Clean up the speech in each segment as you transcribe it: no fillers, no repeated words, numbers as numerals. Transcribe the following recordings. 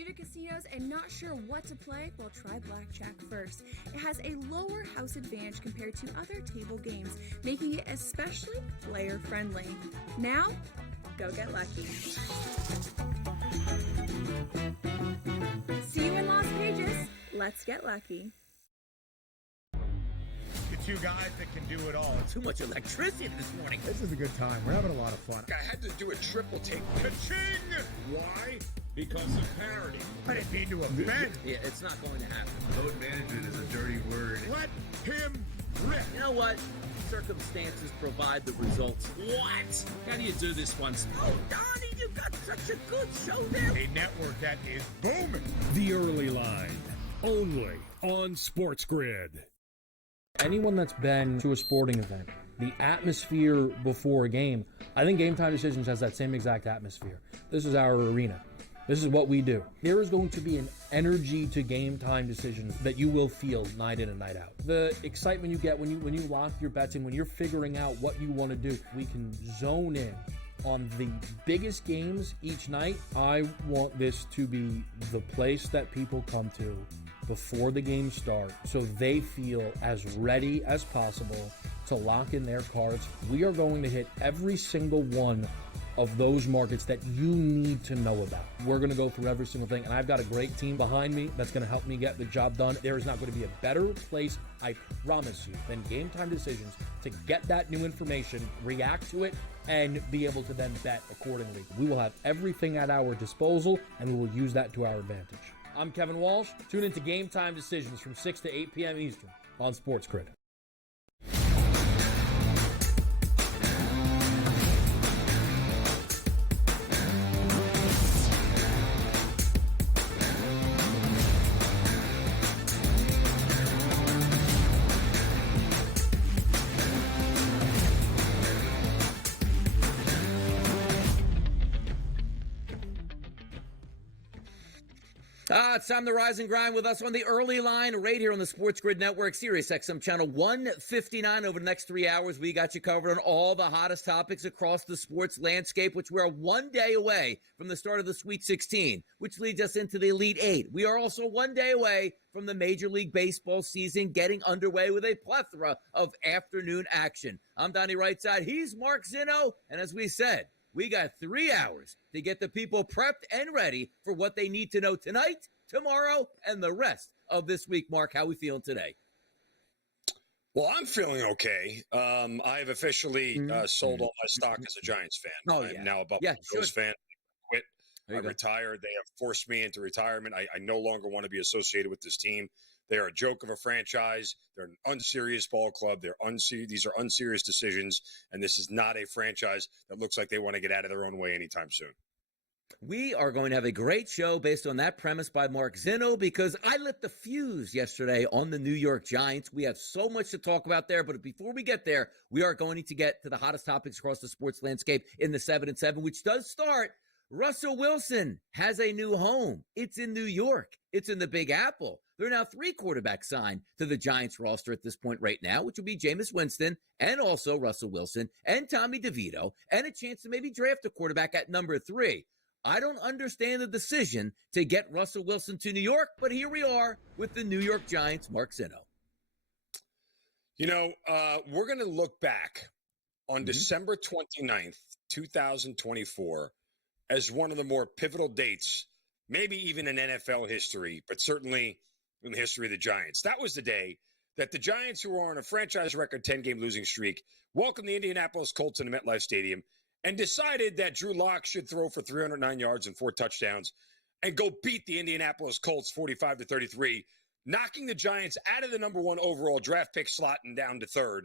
New to casinos and not sure what to play? Well, try blackjack first. It has a lower house advantage compared to other table games, making it especially player-friendly. Now, go get lucky. See you in Las Vegas. Let's get lucky. Two guys that can do it all. Too much electricity this morning. This is a good time. We're having a lot of fun. I had to do a triple take. Ka-ching! Why? Because of parity. I didn't mean to offend. Yeah, it's not going to happen. Load management is a dirty word. Let him rip. You know what? Circumstances provide the results. What? How do you do this once? Oh, Donnie, you got such a good show there. A network that is booming. The Early Line, only on SportsGrid. Anyone that's been to a sporting event, the atmosphere before a game, I think Game Time Decisions has that same exact atmosphere. This is our arena. This is what we do. There is going to be an energy to Game Time Decisions that you will feel night in and night out. The excitement you get when you lock your bets in, when you're figuring out what you want to do, we can zone in on the biggest games each night. I want this to be the place that people come to before the games start so they feel as ready as possible to lock in their cards. We are going to hit every single one of those markets that you need to know about. We're going to go through every single thing, and I've got a great team behind me that's going to help me get the job done. There is not going to be a better place, I promise you, than Game Time Decisions to get that new information, react to it, and be able to then bet accordingly. We will have everything at our disposal, and we will use that to our advantage. I'm Kevin Walsh. Tune into Game Time Decisions from 6 to 8 p.m. Eastern on SportsGrid. It's time to rise and grind with us on the Early Line right here on the SportsGrid Network, Sirius XM Channel 159. Over the next 3 hours, we got you covered on all the hottest topics across the sports landscape, which we're 1 day away from the start of the Sweet 16, which leads us into the Elite Eight. We are also 1 day away from the Major League Baseball season getting underway with a plethora of afternoon action. I'm Donnie Rightside. He's Mark Zinno. And as we said, we got 3 hours to get the people prepped and ready for what they need to know tonight, tomorrow, and the rest of this week. Mark, how are we feeling today? Well, I'm feeling okay. I have officially sold all my stock as a Giants fan. Oh, I'm now a Buffalo Bills fan. I quit. I retired. They have forced me into retirement. I no longer want to be associated with this team. They are a joke of a franchise. They're an unserious ball club. These are unserious decisions, and this is not a franchise that looks like they want to get out of their own way anytime soon. We are going to have a great show based on that premise by Mark Zinno because I lit the fuse yesterday on the New York Giants. We have so much to talk about there, but before we get there, we are going to get to the hottest topics across the sports landscape in the 7 and 7, which does start. Russell Wilson has a new home. It's in New York. It's in the Big Apple. There are now 3 quarterbacks signed to the Giants roster at this point right now, which will be Jameis Winston and also Russell Wilson and Tommy DeVito, and a chance to maybe draft a quarterback at number 3. I don't understand the decision to get Russell Wilson to New York, but here we are with the New York Giants, Mark Zinno. You know, we're going to look back on December 29th, 2024, as one of the more pivotal dates, maybe even in NFL history, but certainly in the history of the Giants. That was the day that the Giants, who are on a franchise record 10-game losing streak, welcomed the Indianapolis Colts into MetLife Stadium and decided that Drew Lock should throw for 309 yards and 4 touchdowns and go beat the Indianapolis Colts 45-33, knocking the Giants out of the number 1 overall draft pick slot and down to 3rd,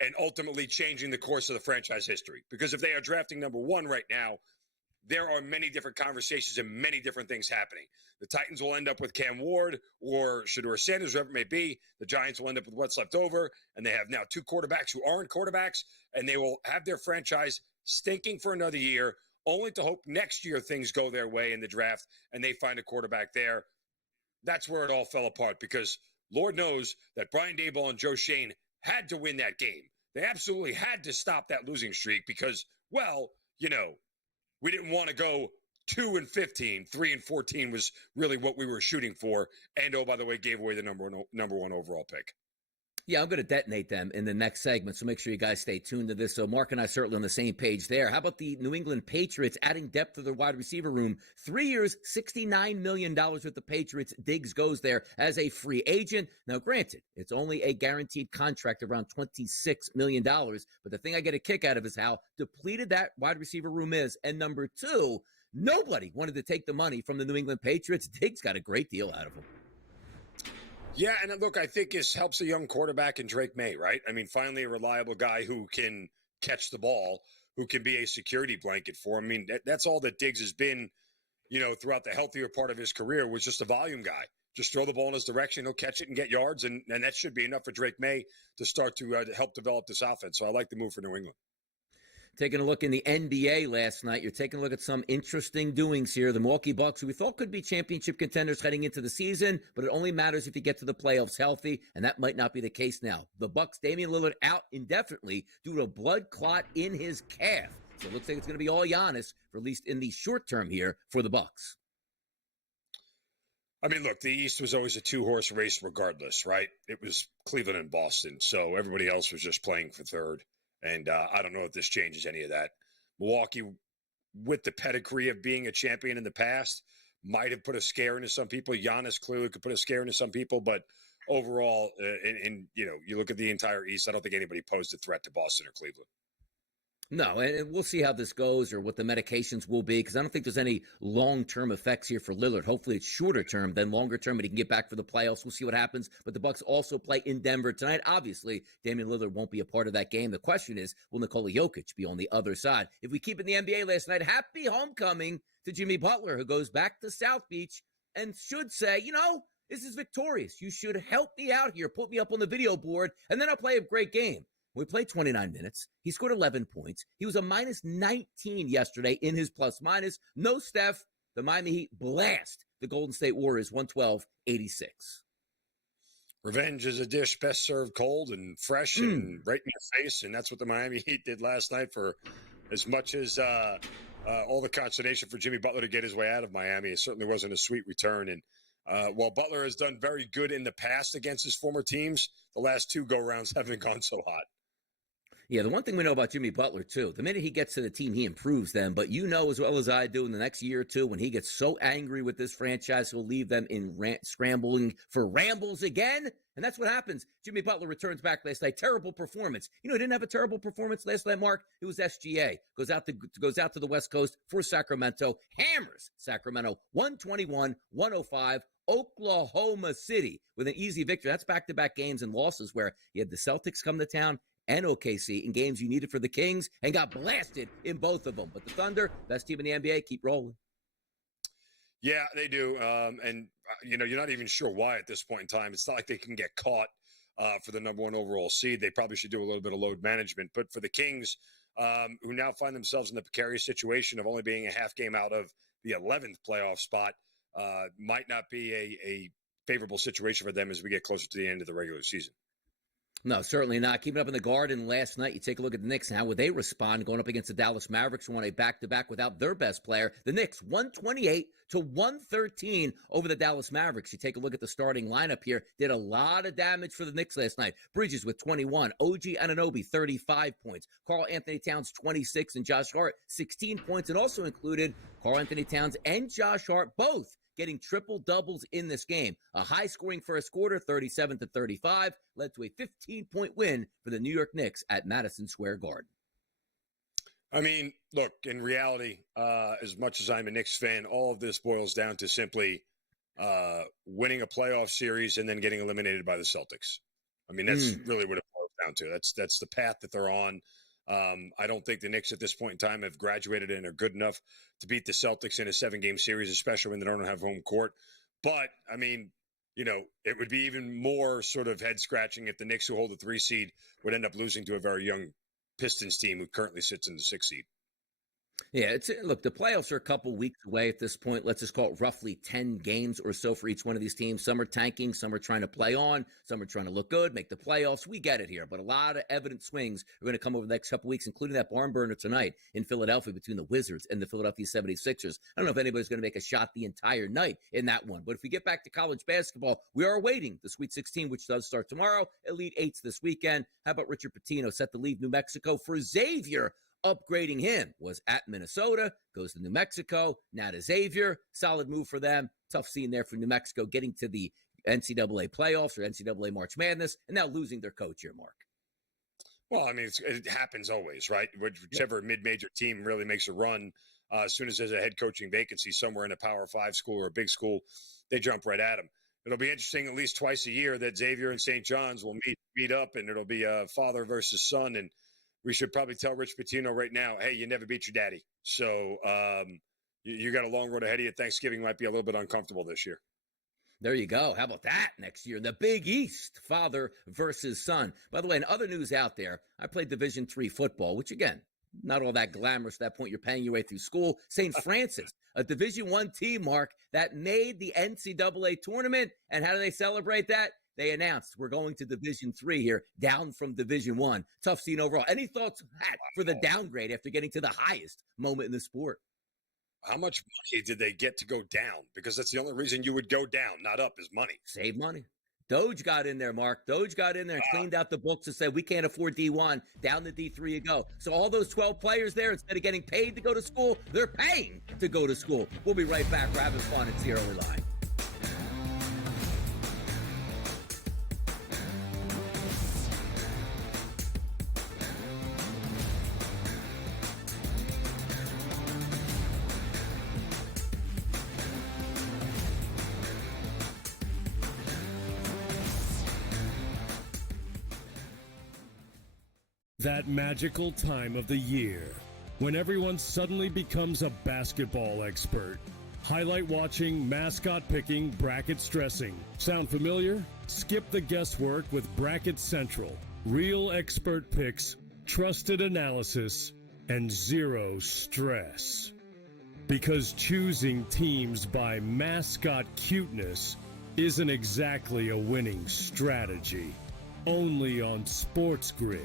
and ultimately changing the course of the franchise history. Because if they are drafting number 1 right now, there are many different conversations and many different things happening. The Titans will end up with Cam Ward or Shedeur Sanders, whoever it may be. The Giants will end up with what's left over, and they have now 2 quarterbacks who aren't quarterbacks, and they will have their franchise stinking for another year, only to hope next year things go their way in the draft and they find a quarterback there. That's where it all fell apart because Lord knows that Brian Daboll and Joe Schoen had to win that game. They absolutely had to stop that losing streak because, well, you know, we didn't want to go 2-15, 3-14 was really what we were shooting for. And, oh, by the way, gave away the number one overall pick. Yeah, I'm going to detonate them in the next segment, so make sure you guys stay tuned to this. So Mark and I are certainly on the same page there. How about the New England Patriots adding depth to their wide receiver room? 3 years, $69 million with the Patriots. Diggs goes there as a free agent. Now, granted, it's only a guaranteed contract around $26 million, but the thing I get a kick out of is how depleted that wide receiver room is. And number two, nobody wanted to take the money from the New England Patriots. Diggs got a great deal out of him. Yeah, and look, I think this helps a young quarterback in Drake May, right? I mean, finally a reliable guy who can catch the ball, who can be a security blanket for him. I mean, that's all that Diggs has been, throughout the healthier part of his career, was just a volume guy. Just throw the ball in his direction, he'll catch it and get yards, and that should be enough for Drake May to start to help develop this offense. So I like the move for New England. Taking a look in the NBA last night, you're taking a look at some interesting doings here. The Milwaukee Bucks, who we thought could be championship contenders heading into the season, but it only matters if you get to the playoffs healthy, and that might not be the case now. The Bucks, Damian Lillard out indefinitely due to a blood clot in his calf. So it looks like it's going to be all Giannis, for at least in the short term here for the Bucks. I mean, look, the East was always a two-horse race regardless, right? It was Cleveland and Boston, so everybody else was just playing for third. And I don't know if this changes any of that. Milwaukee, with the pedigree of being a champion in the past, might have put a scare into some people. Giannis clearly could put a scare into some people. But overall, you look at the entire East, I don't think anybody posed a threat to Boston or Cleveland. No, and we'll see how this goes or what the medications will be, because I don't think there's any long-term effects here for Lillard. Hopefully it's shorter term than longer term, and he can get back for the playoffs. We'll see what happens. But the Bucks also play in Denver tonight. Obviously, Damian Lillard won't be a part of that game. The question is, will Nikola Jokic be on the other side? If we keep it in the NBA last night, happy homecoming to Jimmy Butler, who goes back to South Beach and should say, this is victorious. You should help me out here. Put me up on the video board, and then I'll play a great game. We played 29 minutes. He scored 11 points. He was a minus 19 yesterday in his plus-minus. No Steph. The Miami Heat blast the Golden State Warriors 112-86. Revenge is a dish best served cold and fresh and right in your face, and that's what the Miami Heat did last night. For as much as all the consternation for Jimmy Butler to get his way out of Miami, it certainly wasn't a sweet return. And while Butler has done very good in the past against his former teams, the last two go-rounds haven't gone so hot. Yeah, the one thing we know about Jimmy Butler, too, the minute he gets to the team, he improves them. But you know as well as I do, in the next year or two, when he gets so angry with this franchise, he'll leave them in scrambling for rambles again. And that's what happens. Jimmy Butler returns back last night. Terrible performance. He didn't have a terrible performance last night, Mark. It was SGA. Goes out to the West Coast for Sacramento. Hammers Sacramento 121-105. Oklahoma City with an easy victory. That's back-to-back games and losses where you had the Celtics come to town and OKC in games you needed for the Kings and got blasted in both of them. But the Thunder, best team in the NBA, keep rolling. Yeah, they do. And you're not even sure why at this point in time. It's not like they can get caught for the number one overall seed. They probably should do a little bit of load management. But for the Kings, who now find themselves in the precarious situation of only being a half game out of the 11th playoff spot, might not be a favorable situation for them as we get closer to the end of the regular season. No, certainly not. Keeping up in the Garden last night, you take a look at the Knicks. How would they respond going up against the Dallas Mavericks, who won a back-to-back without their best player? The Knicks, 128-113 over the Dallas Mavericks. You take a look at the starting lineup here. Did a lot of damage for the Knicks last night. Bridges with 21. OG Anunoby, 35 points. Karl Anthony Towns, 26. And Josh Hart, 16 points. And also included Karl Anthony Towns and Josh Hart, both getting triple doubles in this game. A high-scoring first quarter, 37-35, led to a 15-point win for the New York Knicks at Madison Square Garden. I mean, look, in reality, as much as I'm a Knicks fan, all of this boils down to simply winning a playoff series and then getting eliminated by the Celtics. I mean, that's really what it boils down to. That's the path that they're on. I don't think the Knicks at this point in time have graduated and are good enough to beat the Celtics in a 7-game series, especially when they don't have home court. But, I mean, it would be even more sort of head-scratching if the Knicks, who hold the 3 seed, would end up losing to a very young Pistons team who currently sits in the 6 seed. Yeah, look, the playoffs are a couple weeks away at this point. Let's just call it roughly 10 games or so for each one of these teams. Some are tanking, some are trying to play on, some are trying to look good, make the playoffs. We get it here, but a lot of evident swings are going to come over the next couple weeks, including that barn burner tonight in Philadelphia between the Wizards and the Philadelphia 76ers. I don't know if anybody's going to make a shot the entire night in that one, but if we get back to college basketball, we are awaiting the Sweet 16, which does start tomorrow, Elite Eights this weekend. How about Richard Pitino set to leave New Mexico for Xavier? Upgrading him was at Minnesota, goes to New Mexico, now to Xavier. Solid move for them. Tough scene there for New Mexico getting to the NCAA playoffs or NCAA March Madness, and now losing their coach here, Mark. Well, I mean, it happens always, right? Whichever mid-major team really makes a run, as soon as there's a head coaching vacancy somewhere in a Power 5 school or a big school, they jump right at them. It'll be interesting at least twice a year that Xavier and St. John's will meet up, and it'll be a father versus son, and we should probably tell Rich Pitino right now, hey, you never beat your daddy. So you got a long road ahead of you. Thanksgiving might be a little bit uncomfortable this year. There you go. How about that next year? The Big East, father versus son. By the way, in other news out there, I played Division III football, which, again, not all that glamorous at that point. You're paying your way through school. St. Francis, a Division I team, Mark, that made the NCAA tournament. And how do they celebrate that? They announced we're going to Division III here, down from Division I. Tough scene overall. Any thoughts for the downgrade after getting to the highest moment in the sport? How much money did they get to go down? Because that's the only reason you would go down, not up, is money. Save money. Doge got in there, Mark. Doge got in there and cleaned out the books and said, we can't afford D1. Down to D3 you go. So all those 12 players there, instead of getting paid to go to school, they're paying to go to school. We'll be right back. We're having fun. It's the early line. That magical time of the year when everyone suddenly becomes a basketball expert. Highlight watching, mascot picking, bracket stressing. Sound familiar? Skip the guesswork with Bracket Central. Real expert picks, trusted analysis, and zero stress. Because choosing teams by mascot cuteness isn't exactly a winning strategy. Only on SportsGrid.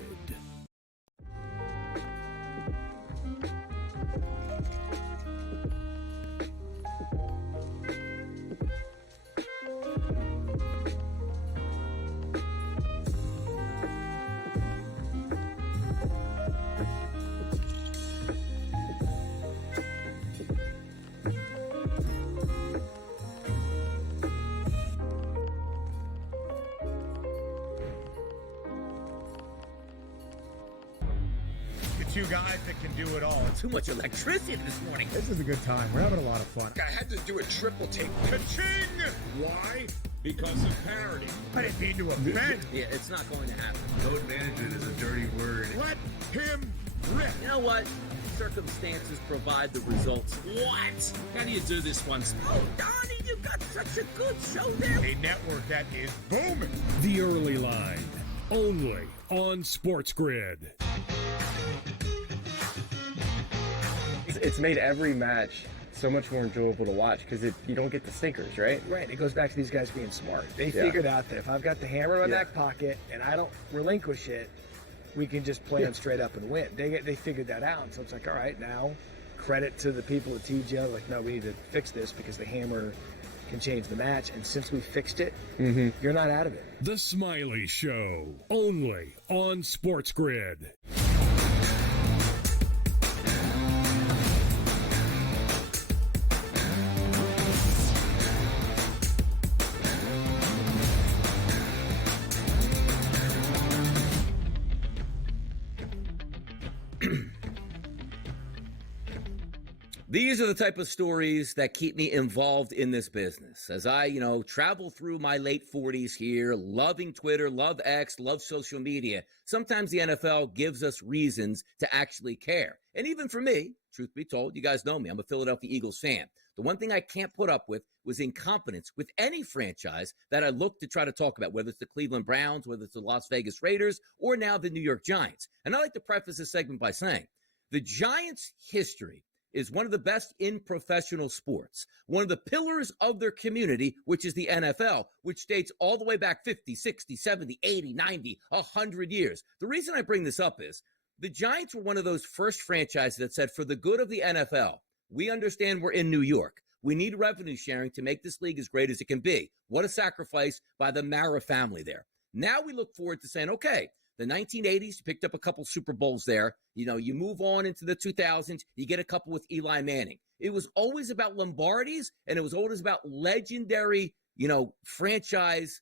Two guys that can do it all. Too much electricity this morning. This is a good time. We're having a lot of fun. I had to do a triple take. Ka-ching! Why? Because of parity. I didn't mean to offend. Yeah, it's not going to happen. Code management is a dirty word. Let him rip. You know what? Circumstances provide the results. What? How do you do this one? Oh, Donnie, you got such a good show there. A network that is booming. The Early Line, only on SportsGrid. It's made every match so much more enjoyable to watch because you don't get the stinkers, right? Right. It goes back to these guys being smart. They figured out that if I've got the hammer in my back pocket and I don't relinquish it, we can just play them straight up and win. They figured that out. So it's like, all right, now credit to the people at TGL. Like, no, we need to fix this because the hammer can change the match. And since we fixed it, you're not out of it. The Smiley Show, only on SportsGrid. These are the type of stories that keep me involved in this business. As I, travel through my late 40s here, loving Twitter, love X, love social media, sometimes the NFL gives us reasons to actually care. And even for me, truth be told, you guys know me, I'm a Philadelphia Eagles fan. The one thing I can't put up with was incompetence with any franchise that I look to try to talk about, whether it's the Cleveland Browns, whether it's the Las Vegas Raiders, or now the New York Giants. And I like to preface this segment by saying, the Giants' history is one of the best in professional sports, one of the pillars of their community, which is the NFL, which dates all the way back 50, 60, 70, 80, 90, 100 years. The reason I bring this up is the Giants were one of those first franchises that said, for the good of the NFL, we understand we're in New York. We need revenue sharing to make this league as great as it can be. What a sacrifice by the Mara family there. Now we look forward to saying, okay, the 1980s, you picked up a couple Super Bowls there. You know, you move on into the 2000s, you get a couple with Eli Manning. It was always about Lombardis, and it was always about legendary, franchise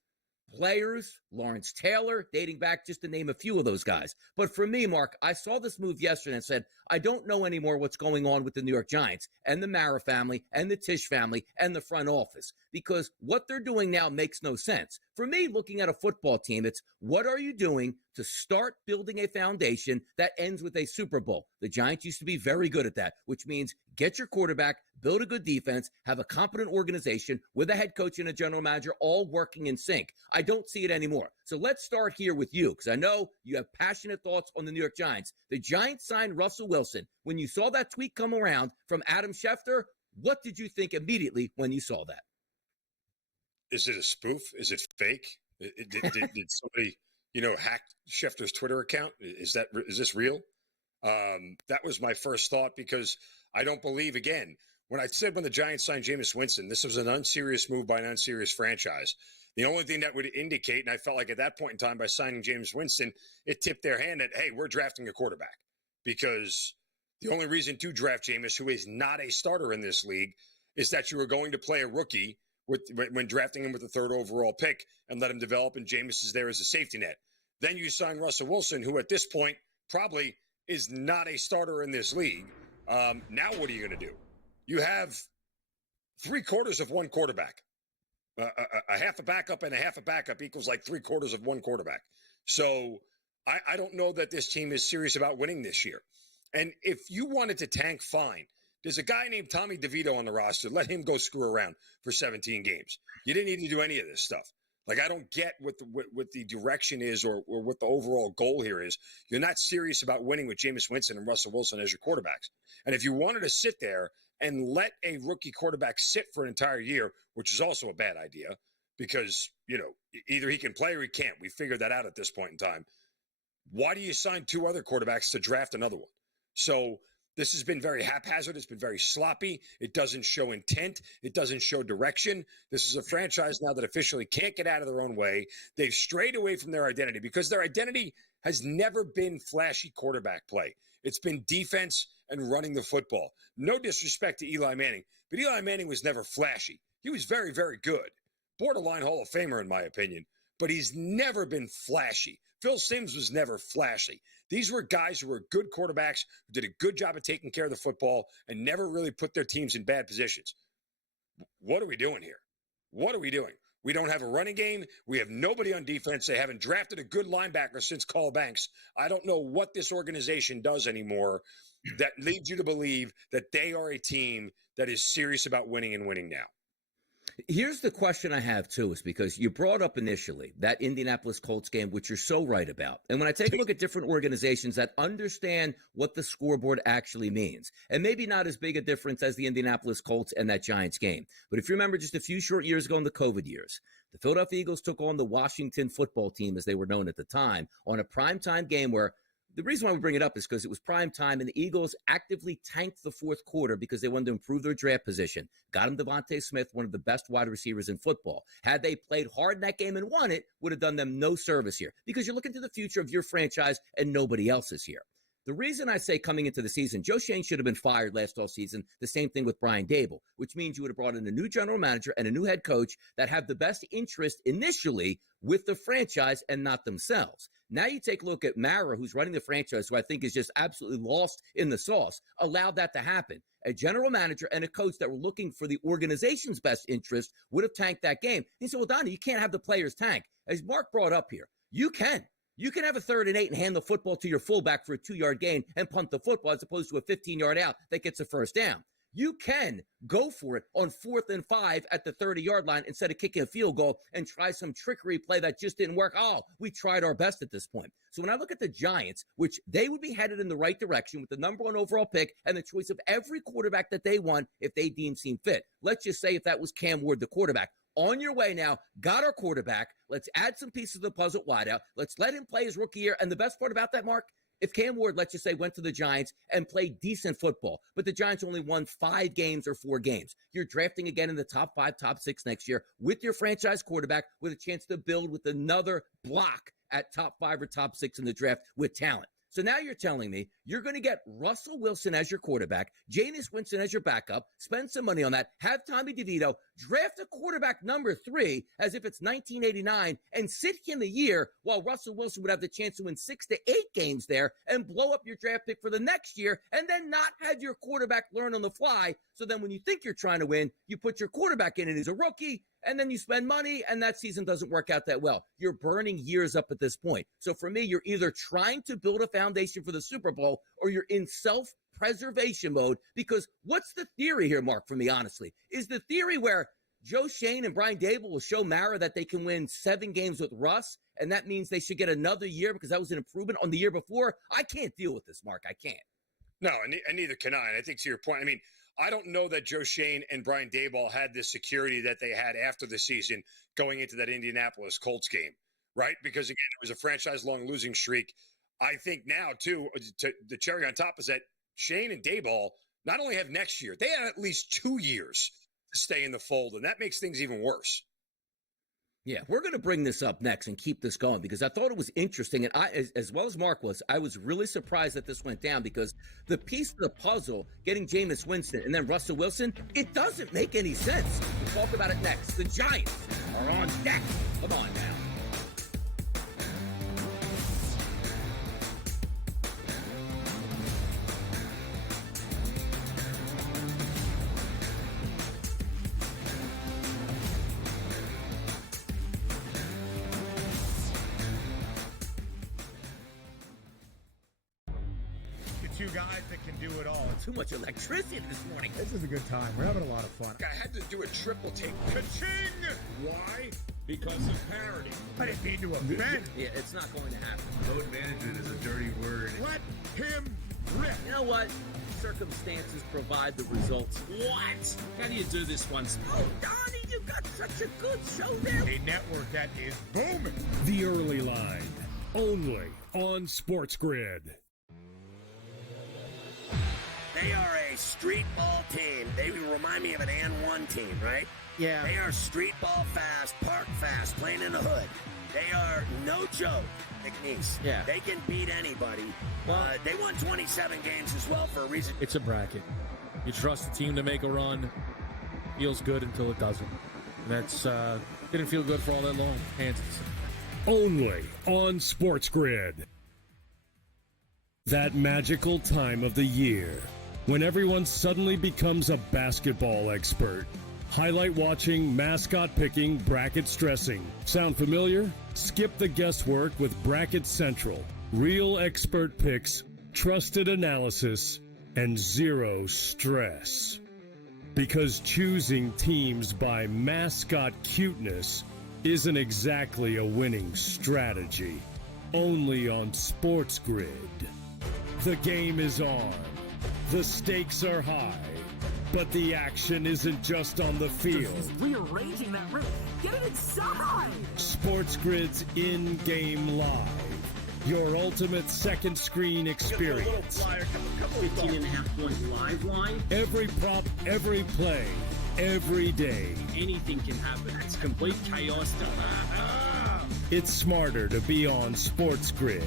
players, Lawrence Taylor, dating back just to name a few of those guys. But for me, Mark, I saw this move yesterday and said, I don't know anymore what's going on with the New York Giants and the Mara family and the Tisch family and the front office, because what they're doing now makes no sense. For me, looking at a football team, it's what are you doing to start building a foundation that ends with a Super Bowl? The Giants used to be very good at that, which means get your quarterback, build a good defense, have a competent organization with a head coach and a general manager all working in sync. I don't see it anymore. So let's start here with you, because I know you have passionate thoughts on the New York Giants. The Giants signed Russell Wilson. When you saw that tweet come around from Adam Schefter, what did you think immediately when you saw that? Is it a spoof? Is it fake? Did somebody, hack Schefter's Twitter account? Is this real? That was my first thought, because I don't believe, again, when the Giants signed Jameis Winston, this was an unserious move by an unserious franchise. The only thing that would indicate, and I felt like at that point in time by signing Jameis Winston, it tipped their hand that, hey, we're drafting a quarterback. Because the only reason to draft Jameis, who is not a starter in this league, is that you were going to play a rookie when drafting him with the third overall pick and let him develop, and Jameis is there as a safety net. Then you sign Russell Wilson, who at this point probably is not a starter in this league. Now what are you going to do? You have 3/4 of one quarterback. A half a backup and a half a backup equals like 3/4 of one quarterback. So I don't know that this team is serious about winning this year. And if you wanted to tank, fine. There's a guy named Tommy DeVito on the roster. Let him go screw around for 17 games. You didn't need to do any of this stuff. Like, I don't get what the direction is or what the overall goal here is. You're not serious about winning with Jameis Winston and Russell Wilson as your quarterbacks. And if you wanted to sit there and let a rookie quarterback sit for an entire year, which is also a bad idea because, either he can play or he can't. We figured that out at this point in time. Why do you sign 2 other quarterbacks to draft another one? So this has been very haphazard. It's been very sloppy. It doesn't show intent. It doesn't show direction. This is a franchise now that officially can't get out of their own way. They've strayed away from their identity because their identity has never been flashy quarterback play. It's been defense and running the football. No disrespect to Eli Manning, but Eli Manning was never flashy. He was very, very good. Borderline Hall of Famer, in my opinion, but he's never been flashy. Phil Simms was never flashy. These were guys who were good quarterbacks who did a good job of taking care of the football and never really put their teams in bad positions. What are we doing here? What are we doing? We don't have a running game. We have nobody on defense. They haven't drafted a good linebacker since Carl Banks. I don't know what this organization does anymore that leads you to believe that they are a team that is serious about winning and winning now. Here's the question I have, too, is because you brought up initially that Indianapolis Colts game, which you're so right about. And when I take a look at different organizations that understand what the scoreboard actually means, and maybe not as big a difference as the Indianapolis Colts and that Giants game. But if you remember just a few short years ago in the COVID years, the Philadelphia Eagles took on the Washington football team, as they were known at the time, on a primetime game where the reason why we bring it up is because it was prime time and the Eagles actively tanked the fourth quarter because they wanted to improve their draft position. Got him Devontae Smith, one of the best wide receivers in football. Had they played hard in that game and won it, would have done them no service here because you're looking to the future of your franchise and nobody else is here. The reason I say coming into the season, Joe Shane should have been fired last offseason. The same thing with Brian Dable, which means you would have brought in a new general manager and a new head coach that have the best interest initially with the franchise and not themselves. Now you take a look at Mara, who's running the franchise, who I think is just absolutely lost in the sauce, allowed that to happen. A general manager and a coach that were looking for the organization's best interest would have tanked that game. He said, well, Donnie, you can't have the players tank. As Mark brought up here, you can. You can have a 3rd and 8 and hand the football to your fullback for a 2-yard gain and punt the football as opposed to a 15-yard out that gets a first down. You can go for it on 4th and 5 at the 30-yard line instead of kicking a field goal and try some trickery play that just didn't work. Oh, we tried our best at this point. So when I look at the Giants, which they would be headed in the right direction with the number 1 overall pick and the choice of every quarterback that they want if they deem seem fit. Let's just say if that was Cam Ward, the quarterback. On your way now, got our quarterback. Let's add some pieces of the puzzle wide out. Let's let him play his rookie year. And the best part about that, Mark, if Cam Ward, let's just say, went to the Giants and played decent football, but the Giants only won 5 games or 4 games, you're drafting again in the top 5, top 6 next year with your franchise quarterback with a chance to build with another block at top 5 or top 6 in the draft with talent. So now you're telling me you're going to get Russell Wilson as your quarterback, Jameis Winston as your backup, spend some money on that, have Tommy DeVito, draft a quarterback number 3 as if it's 1989, and sit him a year while Russell Wilson would have the chance to win 6 to 8 games there and blow up your draft pick for the next year and then not have your quarterback learn on the fly. So then when you think you're trying to win, you put your quarterback in and he's a rookie, and then you spend money, and that season doesn't work out that well. You're burning years up at this point. So for me, you're either trying to build a foundation for the Super Bowl or you're in self-preservation mode, because what's the theory here, Mark, for me, honestly? Is the theory where Joe Shane and Brian Dable will show Mara that they can win 7 games with Russ, and that means they should get another year because that was an improvement on the year before? I can't deal with this, Mark. I can't. No, and neither can I. And I think to your point, I mean, I don't know that Joe Shane and Brian Daboll had the security that they had after the season going into that Indianapolis Colts game, right? Because, again, it was a franchise-long losing streak. I think now, too, the cherry on top is that Shane and Daboll not only have next year, they have at least 2 years to stay in the fold, and that makes things even worse. Yeah, we're going to bring this up next and keep this going because I thought it was interesting. And I, as well as Mark was, I was really surprised that this went down because the piece of the puzzle, getting Jameis Winston and then Russell Wilson, it doesn't make any sense. We'll talk about it next. The Giants are on deck. Come on now. Two guys that can do it all. Too much electricity this morning. This is a good time. We're having a lot of fun. I had to do a triple take. Ka-ching! Why? Because of parity. I didn't mean to offend. Yeah, it's not going to happen. Load management is a dirty word. Let him rip. You know what? Circumstances provide the results. What? How do you do this once? Oh, Donnie, you got such a good show there. A network that is booming. The Early Line, only on SportsGrid. They are a street ball team. They remind me of an N1 team, right? Yeah. They are street ball fast, park fast, playing in the hood. They are no joke, McNeese. Yeah. They can beat anybody. They won 27 games as well for a reason. It's a bracket. You trust the team to make a run. Feels good until it doesn't. And that's didn't feel good for all that long. Kansas. Only on SportsGrid. That magical time of the year when everyone suddenly becomes a basketball expert. Highlight watching, mascot picking, bracket stressing. Sound familiar? Skip the guesswork with Bracket Central. Real expert picks, trusted analysis, and zero stress. Because choosing teams by mascot cuteness isn't exactly a winning strategy. Only on SportsGrid. The game is on. The stakes are high. But the action isn't just on the field. He's rearranging that ring. Get it inside! SportsGrid's in-game live. Your ultimate second screen experience. 15.5 points live line. Every prop, every play, every day. Anything can happen. It's complete chaos. It's smarter to be on SportsGrid.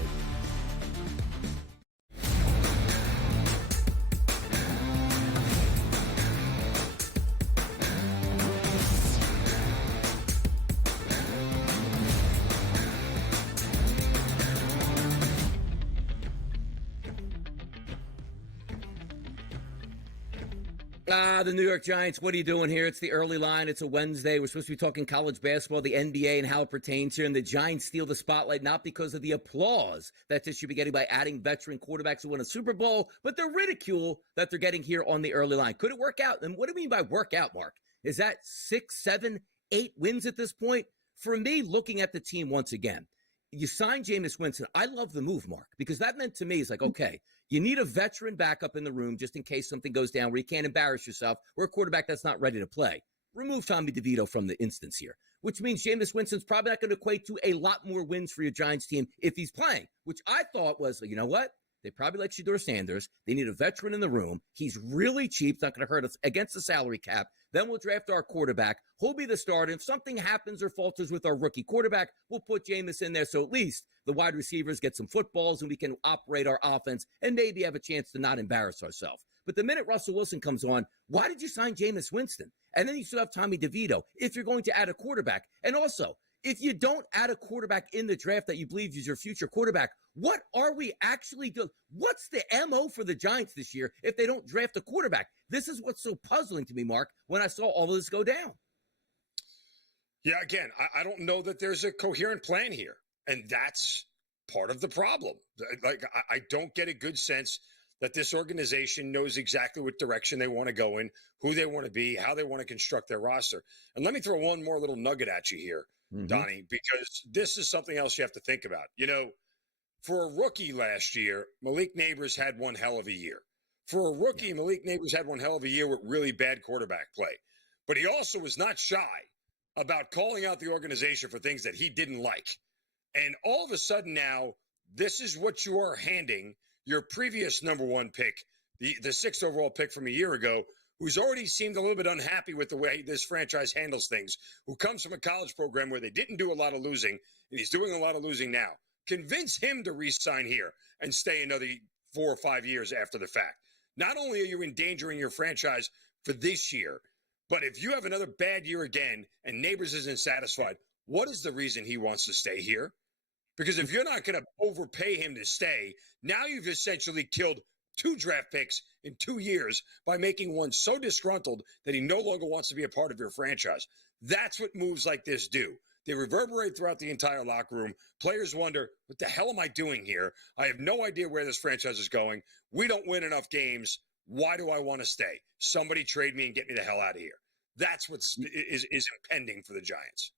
The New York Giants, what are you doing here? It's the early line. It's a Wednesday. We're supposed to be talking college basketball, the NBA, and how it pertains here. And the Giants steal the spotlight, not because of the applause that they should be getting by adding veteran quarterbacks who win a Super Bowl, but the ridicule that they're getting here on the early line. Could it work out? And what do we mean by work out, Mark? Is that 6, 7, 8 wins at this point? For me, looking at the team once again, you signed Jameis Winston. I love the move, Mark, because that meant to me is like, okay, you need a veteran backup in the room just in case something goes down where you can't embarrass yourself or a quarterback that's not ready to play. Remove Tommy DeVito from the instance here, which means Jameis Winston's probably not going to equate to a lot more wins for your Giants team if he's playing, which I thought was, you know what? They probably like Shedeur Sanders. They need a veteran in the room. He's really cheap. It's not going to hurt us against the salary cap. Then we'll draft our quarterback. He'll be the starter. If something happens or falters with our rookie quarterback, we'll put Jameis in there so at least the wide receivers get some footballs and we can operate our offense and maybe have a chance to not embarrass ourselves. But the minute Russell Wilson comes on, why did you sign Jameis Winston? And then you still have Tommy DeVito if you're going to add a quarterback. And also, if you don't add a quarterback in the draft that you believe is your future quarterback, what are we actually doing? What's the MO for the Giants this year if they don't draft a quarterback? This is what's so puzzling to me, Mark, when I saw all of this go down. Yeah, again, I don't know that there's a coherent plan here. And that's part of the problem. Like, I don't get a good sense that this organization knows exactly what direction they want to go in, who they want to be, how they want to construct their roster. And let me throw one more little nugget at you here, Donnie, because this is something else you have to think about. You know, for a rookie last year, Malik Neighbors had one hell of a year. For a rookie, Malik Neighbors had one hell of a year with really bad quarterback play. But he also was not shy about calling out the organization for things that he didn't like. And all of a sudden now, this is what you are handing your previous number one pick, the 6th overall pick from a year ago, who's already seemed a little bit unhappy with the way this franchise handles things, who comes from a college program where they didn't do a lot of losing, and he's doing a lot of losing now. Convince him to re-sign here and stay another 4 or 5 years after the fact. Not only are you endangering your franchise for this year, but if you have another bad year again and Neighbors isn't satisfied, what is the reason he wants to stay here? Because if you're not going to overpay him to stay, now you've essentially killed 2 draft picks in 2 years by making one so disgruntled that he no longer wants to be a part of your franchise. That's what moves like this do. They reverberate throughout the entire locker room. Players wonder, what the hell am I doing here? I have no idea where this franchise is going. We don't win enough games. Why do I want to stay? Somebody trade me and get me the hell out of here. That's what is impending for the Giants.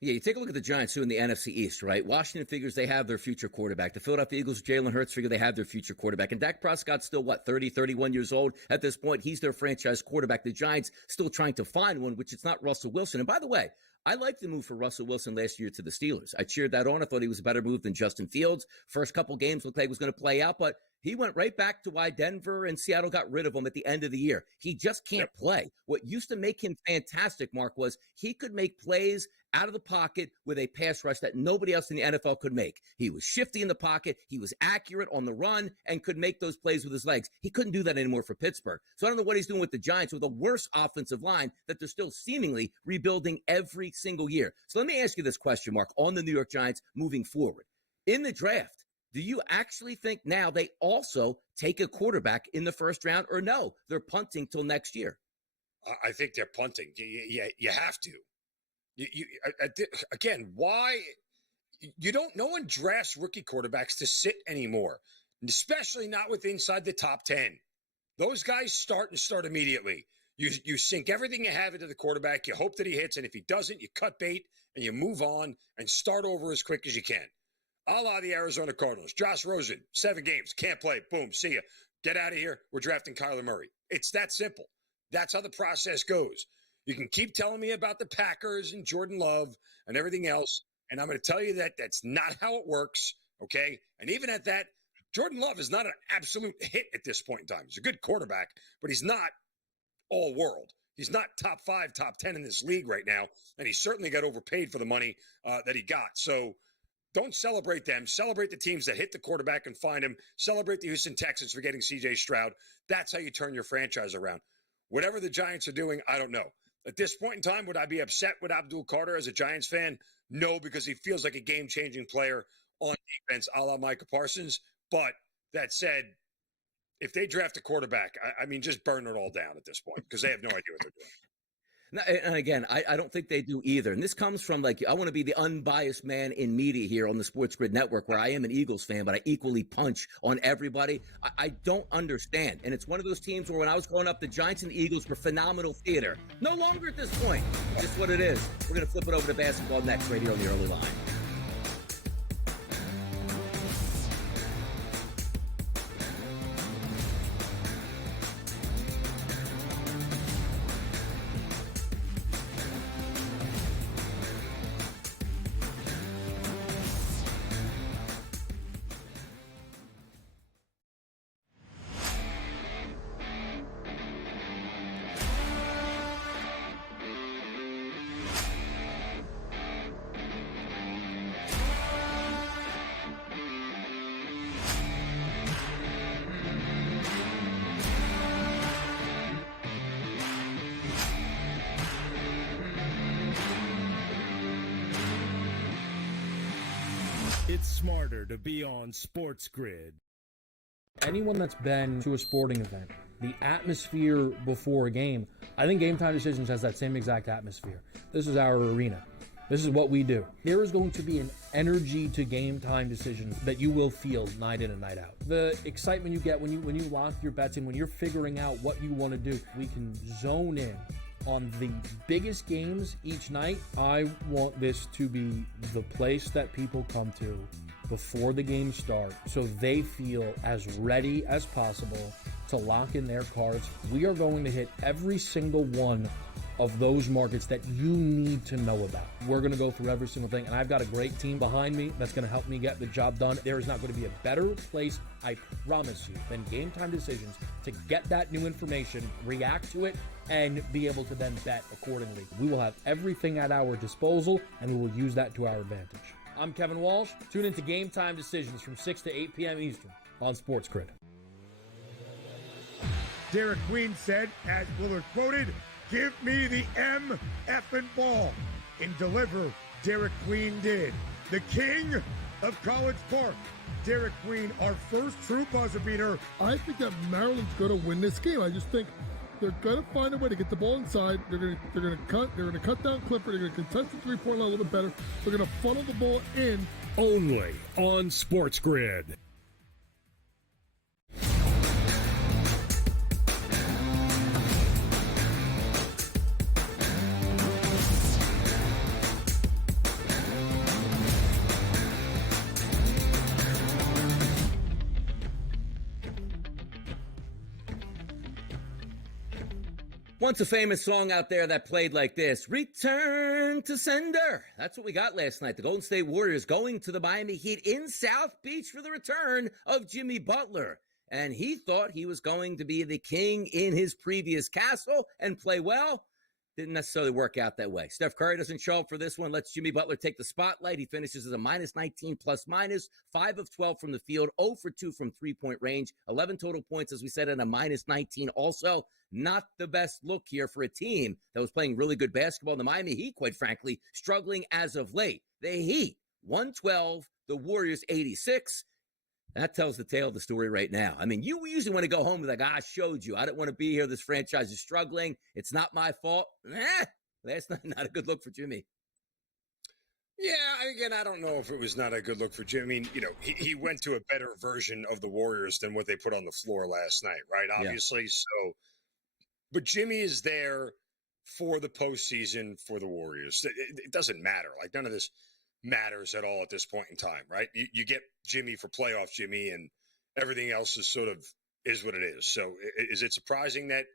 Yeah, you take a look at the Giants, who in the NFC East, right? Washington figures they have their future quarterback. The Philadelphia Eagles, Jalen Hurts, figure they have their future quarterback. And Dak Prescott's still, 30, 31 years old at this point. He's their franchise quarterback. The Giants still trying to find one, which it's not Russell Wilson. And by the way, I liked the move for Russell Wilson last year to the Steelers. I cheered that on. I thought he was a better move than Justin Fields. First couple games looked like he was going to play out, but he went right back to why Denver and Seattle got rid of him at the end of the year. He just can't play. What used to make him fantastic, Mark, was he could make plays out of the pocket with a pass rush that nobody else in the NFL could make. He was shifty in the pocket. He was accurate on the run and could make those plays with his legs. He couldn't do that anymore for Pittsburgh. So I don't know what he's doing with the Giants with a worse offensive line that they're still seemingly rebuilding every single year. So let me ask you this question, Mark, on the New York Giants moving forward. In the draft, do you actually think now they also take a quarterback in the first round, or no, they're punting till next year? I think they're punting. You have to. Again, why? No one drafts rookie quarterbacks to sit anymore, especially not with inside the top 10. Those guys start immediately. You sink everything you have into the quarterback. You hope that he hits, and if he doesn't, you cut bait and you move on and start over as quick as you can. A la the Arizona Cardinals. Josh Rosen, 7 games, can't play. Boom, see ya. Get out of here. We're drafting Kyler Murray. It's that simple. That's how the process goes. You can keep telling me about the Packers and Jordan Love and everything else, and I'm going to tell you that that's not how it works, okay? And even at that, Jordan Love is not an absolute hit at this point in time. He's a good quarterback, but he's not all world. He's not top 5, top 10 in this league right now, and he certainly got overpaid for the money that he got. So don't celebrate them. Celebrate the teams that hit the quarterback and find him. Celebrate the Houston Texans for getting C.J. Stroud. That's how you turn your franchise around. Whatever the Giants are doing, I don't know. At this point in time, would I be upset with Abdul Carter as a Giants fan? No, because he feels like a game-changing player on defense, a la Micah Parsons. But that said, if they draft a quarterback, I mean, just burn it all down at this point because they have no idea what they're doing. No, and again, I don't think they do either. And this comes from, like, I want to be the unbiased man in media here on the SportsGrid Network, where I am an Eagles fan, but I equally punch on everybody. I don't understand. And it's one of those teams where when I was growing up, the Giants and the Eagles were phenomenal theater. No longer at this point. Just what it is. We're going to flip it over to basketball next right here on the early line. It's smarter to be on SportsGrid. Anyone that's been to a sporting event, the atmosphere before a game, I think Game Time Decisions has that same exact atmosphere. This is our arena. This is what we do. There is going to be an energy to Game Time Decisions that you will feel night in and night out. The excitement you get when you lock your bets in, when you're figuring out what you want to do, we can zone in on the biggest games each night. I want this to be the place that people come to before the games start so they feel as ready as possible to lock in their cards. We are going to hit every single one of those markets that you need to know about. We're going to go through every single thing, and I've got a great team behind me that's going to help me get the job done. There is not going to be a better place, I promise you, than Game Time Decisions to get that new information, react to it, and be able to then bet accordingly. We will have everything at our disposal, and we will use that to our advantage. I'm Kevin Walsh. Tune into Game Time Decisions from 6 to 8 p.m. Eastern on SportsGrid. Derek Queen said, as Willard quoted, "Give me the M-effing ball." And deliver, Derek Queen did. The king of College Park. Derek Queen, our first true buzzer beater. I think that Maryland's going to win this game. I just think they're going to find a way to get the ball inside. They're going to cut down Clifford. They're going to contest the three-point line a little bit better. They're going to funnel the ball in. Only on SportsGrid. Once a famous song out there that played like this, "Return to Sender." That's what we got last night. The Golden State Warriors going to the Miami Heat in South Beach for the return of Jimmy Butler. And he thought he was going to be the king in his previous castle and play well. Didn't necessarily work out that way. Steph Curry doesn't show up for this one. Lets Jimmy Butler take the spotlight. He finishes as a -19 plus-minus, 5 of 12 from the field, 0 for 2 from three-point range, 11 total points, as we said, and a -19 also. Not the best look here for a team that was playing really good basketball. The Miami Heat, quite frankly, struggling as of late. The Heat, 112, the Warriors, 86. That tells the tale of the story right now. I mean, you usually want to go home and be like, I showed you. I don't want to be here. This franchise is struggling. It's not my fault. That's not a good look for Jimmy. Yeah, again, I don't know if it was not a good look for Jimmy. I mean, you know, he went to a better version of the Warriors than what they put on the floor last night, right? Obviously, yeah. So, but Jimmy is there for the postseason for the Warriors. It doesn't matter. Like, none of this matters at all at this point in time, right? You get Jimmy for playoff Jimmy, and everything else is sort of is what it is. So is it surprising that,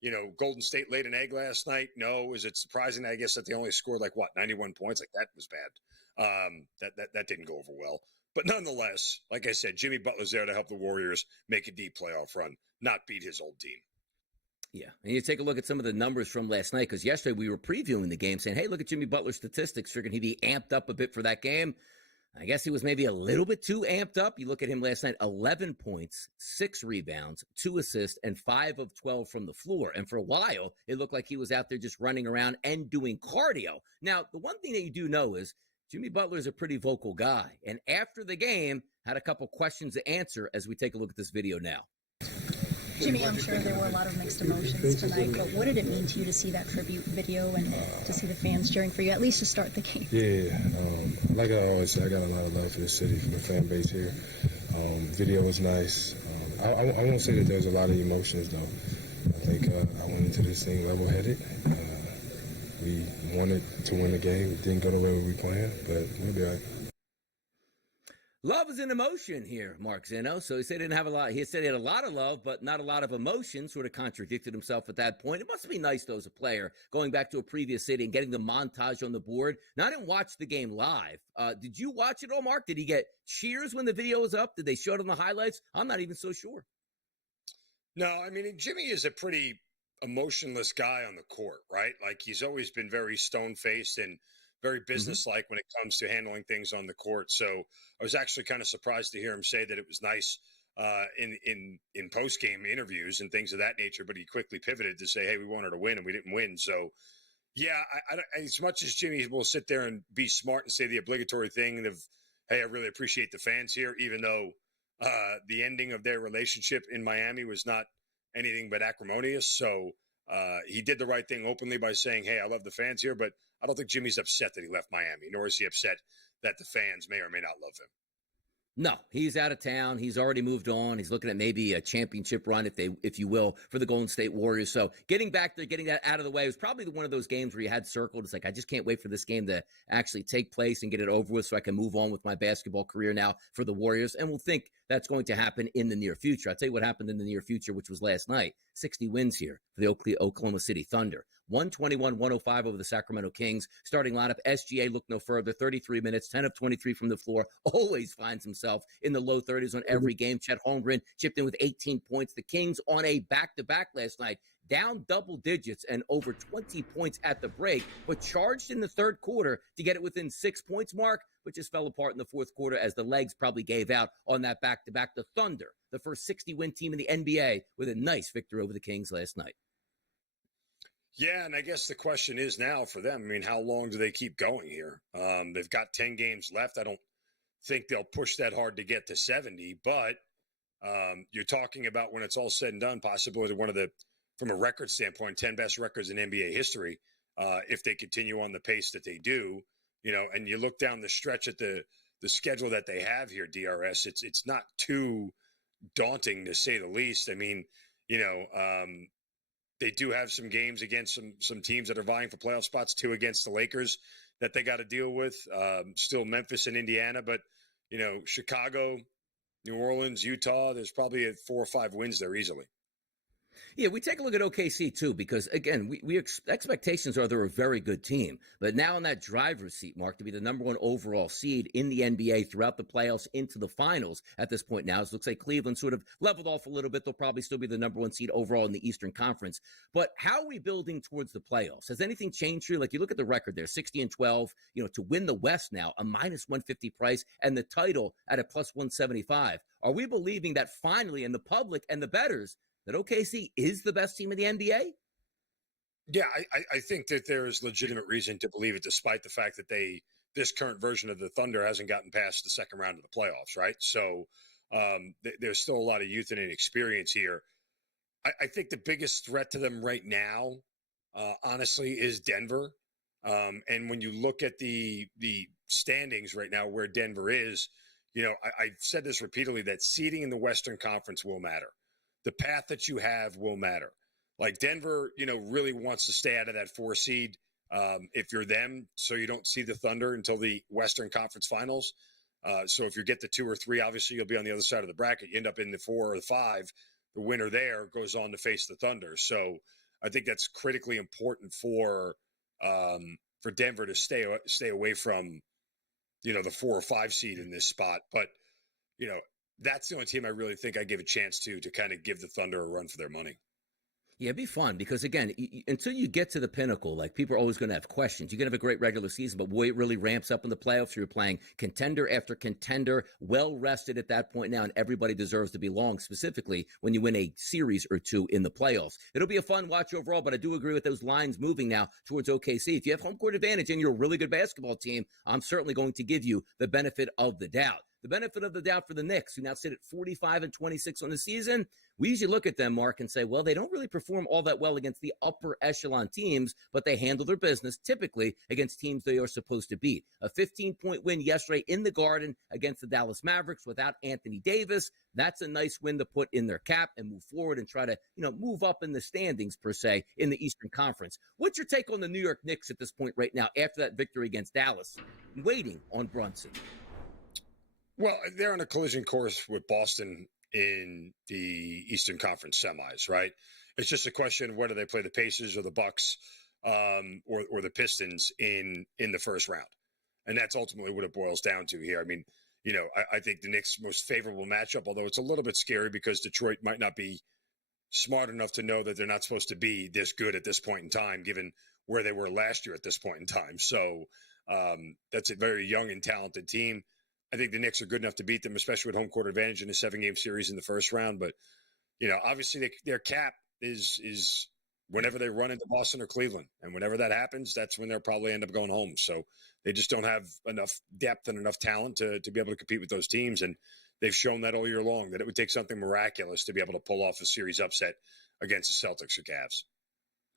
you know, Golden State laid an egg last night? No. Is it surprising, I guess, that they only scored 91 points? Like, that was bad. That didn't go over well. But nonetheless, like I said, Jimmy Butler's there to help the Warriors make a deep playoff run, not beat his old team. Yeah, and you take a look at some of the numbers from last night, because yesterday we were previewing the game saying, hey, look at Jimmy Butler's statistics, figuring he'd be amped up a bit for that game. I guess he was maybe a little bit too amped up. You look at him last night, 11 points, 6 rebounds, 2 assists, and 5 of 12 from the floor. And for a while, it looked like he was out there just running around and doing cardio. Now, the one thing that you do know is Jimmy Butler is a pretty vocal guy. And after the game, had a couple questions to answer as we take a look at this video now. Jimmy, I'm sure there were a lot of mixed emotions tonight, but what did it mean to you to see that tribute video and to see the fans cheering for you, at least to start the game? Yeah, like I always say, I got a lot of love for the city, from the fan base here. Video was nice. I won't say that there's a lot of emotions, though. I think I went into this thing level-headed. We wanted to win the game. It didn't go the way we planned, but we'll be all right. Love is an emotion here, Mark Zeno. So he said he didn't have a lot. He said he had a lot of love, but not a lot of emotion. Sort of contradicted himself at that point. It must be nice, though, as a player, going back to a previous city and getting the montage on the board. Now, I didn't watch the game live. Did you watch it all, Mark? Did he get cheers when the video was up? Did they show it on the highlights? I'm not even so sure. No, I mean, Jimmy is a pretty emotionless guy on the court, right? Like, he's always been very stone-faced and very businesslike when it comes to handling things on the court. So I was actually kind of surprised to hear him say that it was nice in post-game interviews and things of that nature, but he quickly pivoted to say, hey, we wanted to win and we didn't win. So, yeah, I as much as Jimmy will sit there and be smart and say the obligatory thing of, hey, I really appreciate the fans here, even though the ending of their relationship in Miami was not anything but acrimonious. So he did the right thing openly by saying, hey, I love the fans here, but I don't think Jimmy's upset that he left Miami, nor is he upset that the fans may or may not love him. No, he's out of town. He's already moved on. He's looking at maybe a championship run, if you will, for the Golden State Warriors. So getting back there, getting that out of the way, it was probably one of those games where you had circled. It's like, I just can't wait for this game to actually take place and get it over with so I can move on with my basketball career now for the Warriors. And we'll think that's going to happen in the near future. I'll tell you what happened in the near future, which was last night. 60 wins here for the Oklahoma City Thunder. 121-105 over the Sacramento Kings. Starting lineup, SGA looked no further. 33 minutes, 10 of 23 from the floor. Always finds himself in the low 30s on every game. Chet Holmgren chipped in with 18 points. The Kings on a back-to-back last night, down double digits and over 20 points at the break, but charged in the third quarter to get it within 6 points, Mark, but just fell apart in the fourth quarter as the legs probably gave out on that back-to-back. The Thunder, the first 60-win team in the NBA, with a nice victory over the Kings last night. Yeah, and I guess the question is now for them, I mean, how long do they keep going here? They've got 10 games left. I don't think they'll push that hard to get to 70, but you're talking about, when it's all said and done, possibly one of the, from a record standpoint, 10 best records in NBA history if they continue on the pace that they do. You know, and you look down the stretch at the schedule that they have here, DRS, it's not too daunting, to say the least. I mean, you know, they do have some games against some teams that are vying for playoff spots, 2 against the Lakers that they got to deal with. Still Memphis and Indiana, but, you know, Chicago, New Orleans, Utah, there's probably 4 or 5 wins there easily. Yeah, we take a look at OKC, too, because, again, expectations are they're a very good team. But now in that driver's seat, Mark, to be the number 1 overall seed in the NBA throughout the playoffs into the finals at this point now, it looks like Cleveland sort of leveled off a little bit. They'll probably still be the number 1 seed overall in the Eastern Conference. But how are we building towards the playoffs? Has anything changed for you? Like, you look at the record there, 60-12, you know, to win the West now, a -150 price, and the title at a +175. Are we believing that finally, in the public and the bettors, that OKC is the best team in the NBA? Yeah, I think that there is legitimate reason to believe it, despite the fact that this current version of the Thunder hasn't gotten past the second round of the playoffs, right? So there's still a lot of youth and inexperience here. I think the biggest threat to them right now, honestly, is Denver. And when you look at the standings right now, where Denver is, you know, I've said this repeatedly, that seeding in the Western Conference will matter. The path that you have will matter. Like, Denver, you know, really wants to stay out of that 4 seed if you're them, so you don't see the Thunder until the Western Conference Finals. So if you get the 2 or 3, obviously you'll be on the other side of the bracket. You end up in the 4 or the 5. The winner there goes on to face the Thunder. So I think that's critically important for Denver to stay away from, you know, the 4 or 5 seed in this spot. But, you know, that's the only team I really think I give a chance to kind of give the Thunder a run for their money. Yeah, it'd be fun because, again, until you get to the pinnacle, like, people are always going to have questions. You can have a great regular season, but boy, it really ramps up in the playoffs. You're playing contender after contender, well-rested at that point now, and everybody deserves to belong, specifically when you win a series or 2 in the playoffs. It'll be a fun watch overall, but I do agree with those lines moving now towards OKC. If you have home court advantage and you're a really good basketball team, I'm certainly going to give you the benefit of the doubt. the benefit of the doubt for the Knicks, who now sit at 45-26 on the season. We usually look at them, Mark, and say, well, they don't really perform all that well against the upper echelon teams, but they handle their business typically against teams they are supposed to beat. A 15-point win yesterday in the Garden against the Dallas Mavericks without Anthony Davis. That's a nice win to put in their cap and move forward and try to, move up in the standings, per se, in the Eastern Conference. What's your take on the New York Knicks at this point right now after that victory against Dallas, waiting on Brunson? Well, they're on a collision course with Boston in the Eastern Conference semis, right? It's just a question of whether they play the Pacers or the Bucks or the Pistons in the first round. And that's ultimately what it boils down to here. I mean, I think the Knicks' most favorable matchup, although it's a little bit scary because Detroit might not be smart enough to know that they're not supposed to be this good at this point in time, given where they were last year at this point in time. So that's a very young and talented team. I think the Knicks are good enough to beat them, especially with home court advantage in a 7-game series in the first round. But, obviously their cap is whenever they run into Boston or Cleveland. And whenever that happens, that's when they'll probably end up going home. So they just don't have enough depth and enough talent to be able to compete with those teams. And they've shown that all year long, that it would take something miraculous to be able to pull off a series upset against the Celtics or Cavs.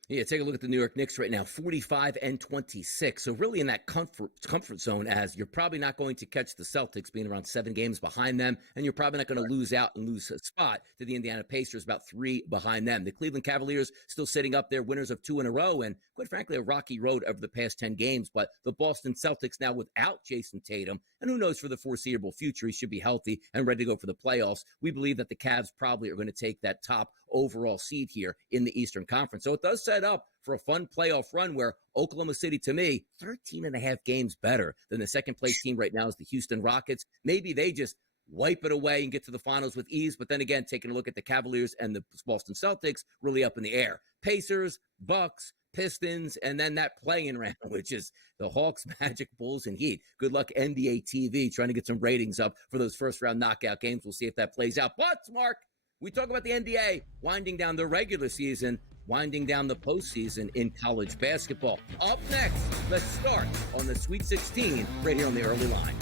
Yeah, take a look at the New York Knicks right now, 45-26. So really in that comfort zone, as you're probably not going to catch the Celtics being around 7 games behind them, and you're probably not going to lose out and lose a spot to the Indiana Pacers, about 3 behind them. The Cleveland Cavaliers still sitting up there, winners of 2 in a row, and quite frankly, a rocky road over the past 10 games. But the Boston Celtics now without Jason Tatum, and who knows for the foreseeable future, he should be healthy and ready to go for the playoffs. We believe that the Cavs probably are going to take that top overall seed here in the Eastern Conference. So it does set up for a fun playoff run where Oklahoma City, to me, 13.5 games better than the second place team right now is the Houston Rockets. Maybe they just wipe it away and get to the finals with ease. But then again, taking a look at the Cavaliers and the Boston Celtics, really up in the air. Pacers, Bucks, Pistons, and then that play-in round, which is the Hawks, Magic, Bulls, and Heat. Good luck, NBA TV, trying to get some ratings up for those first-round knockout games. We'll see if that plays out. But, Mark, we talk about the NBA winding down the regular season, winding down the postseason in college basketball. Up next, let's start on the Sweet 16 right here on the early line.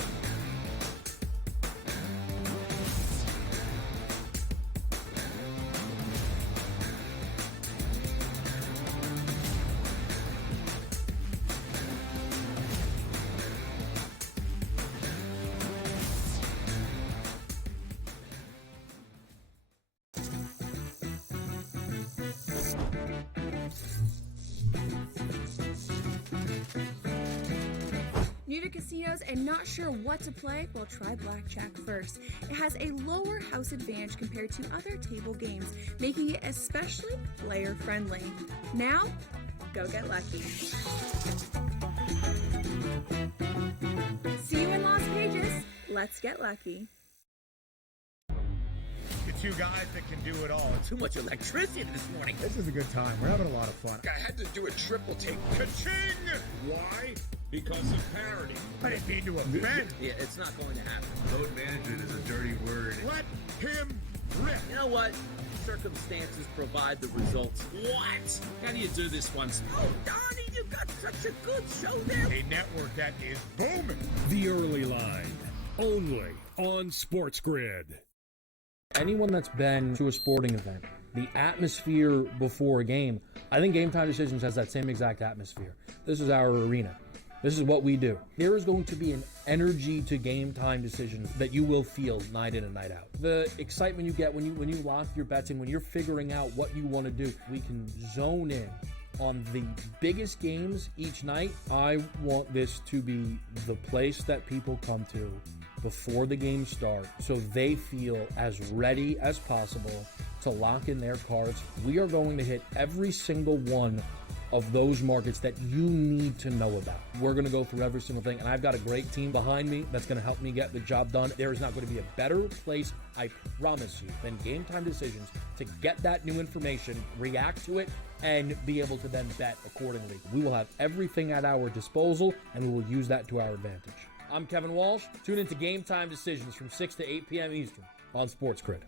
New to casinos and not sure what to play? Well, try blackjack first. It has a lower house advantage compared to other table games, making it especially player-friendly. Now, go get lucky. See you in Las Vegas. Let's get lucky. The two guys that can do it all. Too much electricity this morning. This is a good time. We're having a lot of fun. I had to do a triple take. Ka-ching! Why? Because of parity. I didn't mean to offend. Yeah, it's not going to happen. Load management is a dirty word. Let him rip. You know what? Circumstances provide the results. What? How do you do this one? Oh, Donnie, you got such a good show there. A network that is booming. The Early Line, only on SportsGrid. Anyone that's been to a sporting event, the atmosphere before a game, I think Game Time Decisions has that same exact atmosphere. This is our arena. This is what we do. There is going to be an energy to Game Time Decisions that you will feel night in and night out. The excitement you get when you lock your bets in, when you're figuring out what you want to do, we can zone in on the biggest games each night. I want this to be the place that people come to before the games start so they feel as ready as possible to lock in their cards. We are going to hit every single one of those markets that you need to know about. We're going to go through every single thing, and I've got a great team behind me that's going to help me get the job done. There is not going to be a better place, I promise you, than Game Time Decisions to get that new information, react to it, and be able to then bet accordingly. We will have everything at our disposal, and we will use that to our advantage. I'm Kevin Walsh. Tune into Game Time Decisions from 6 to 8 p.m. Eastern on SportsGrid.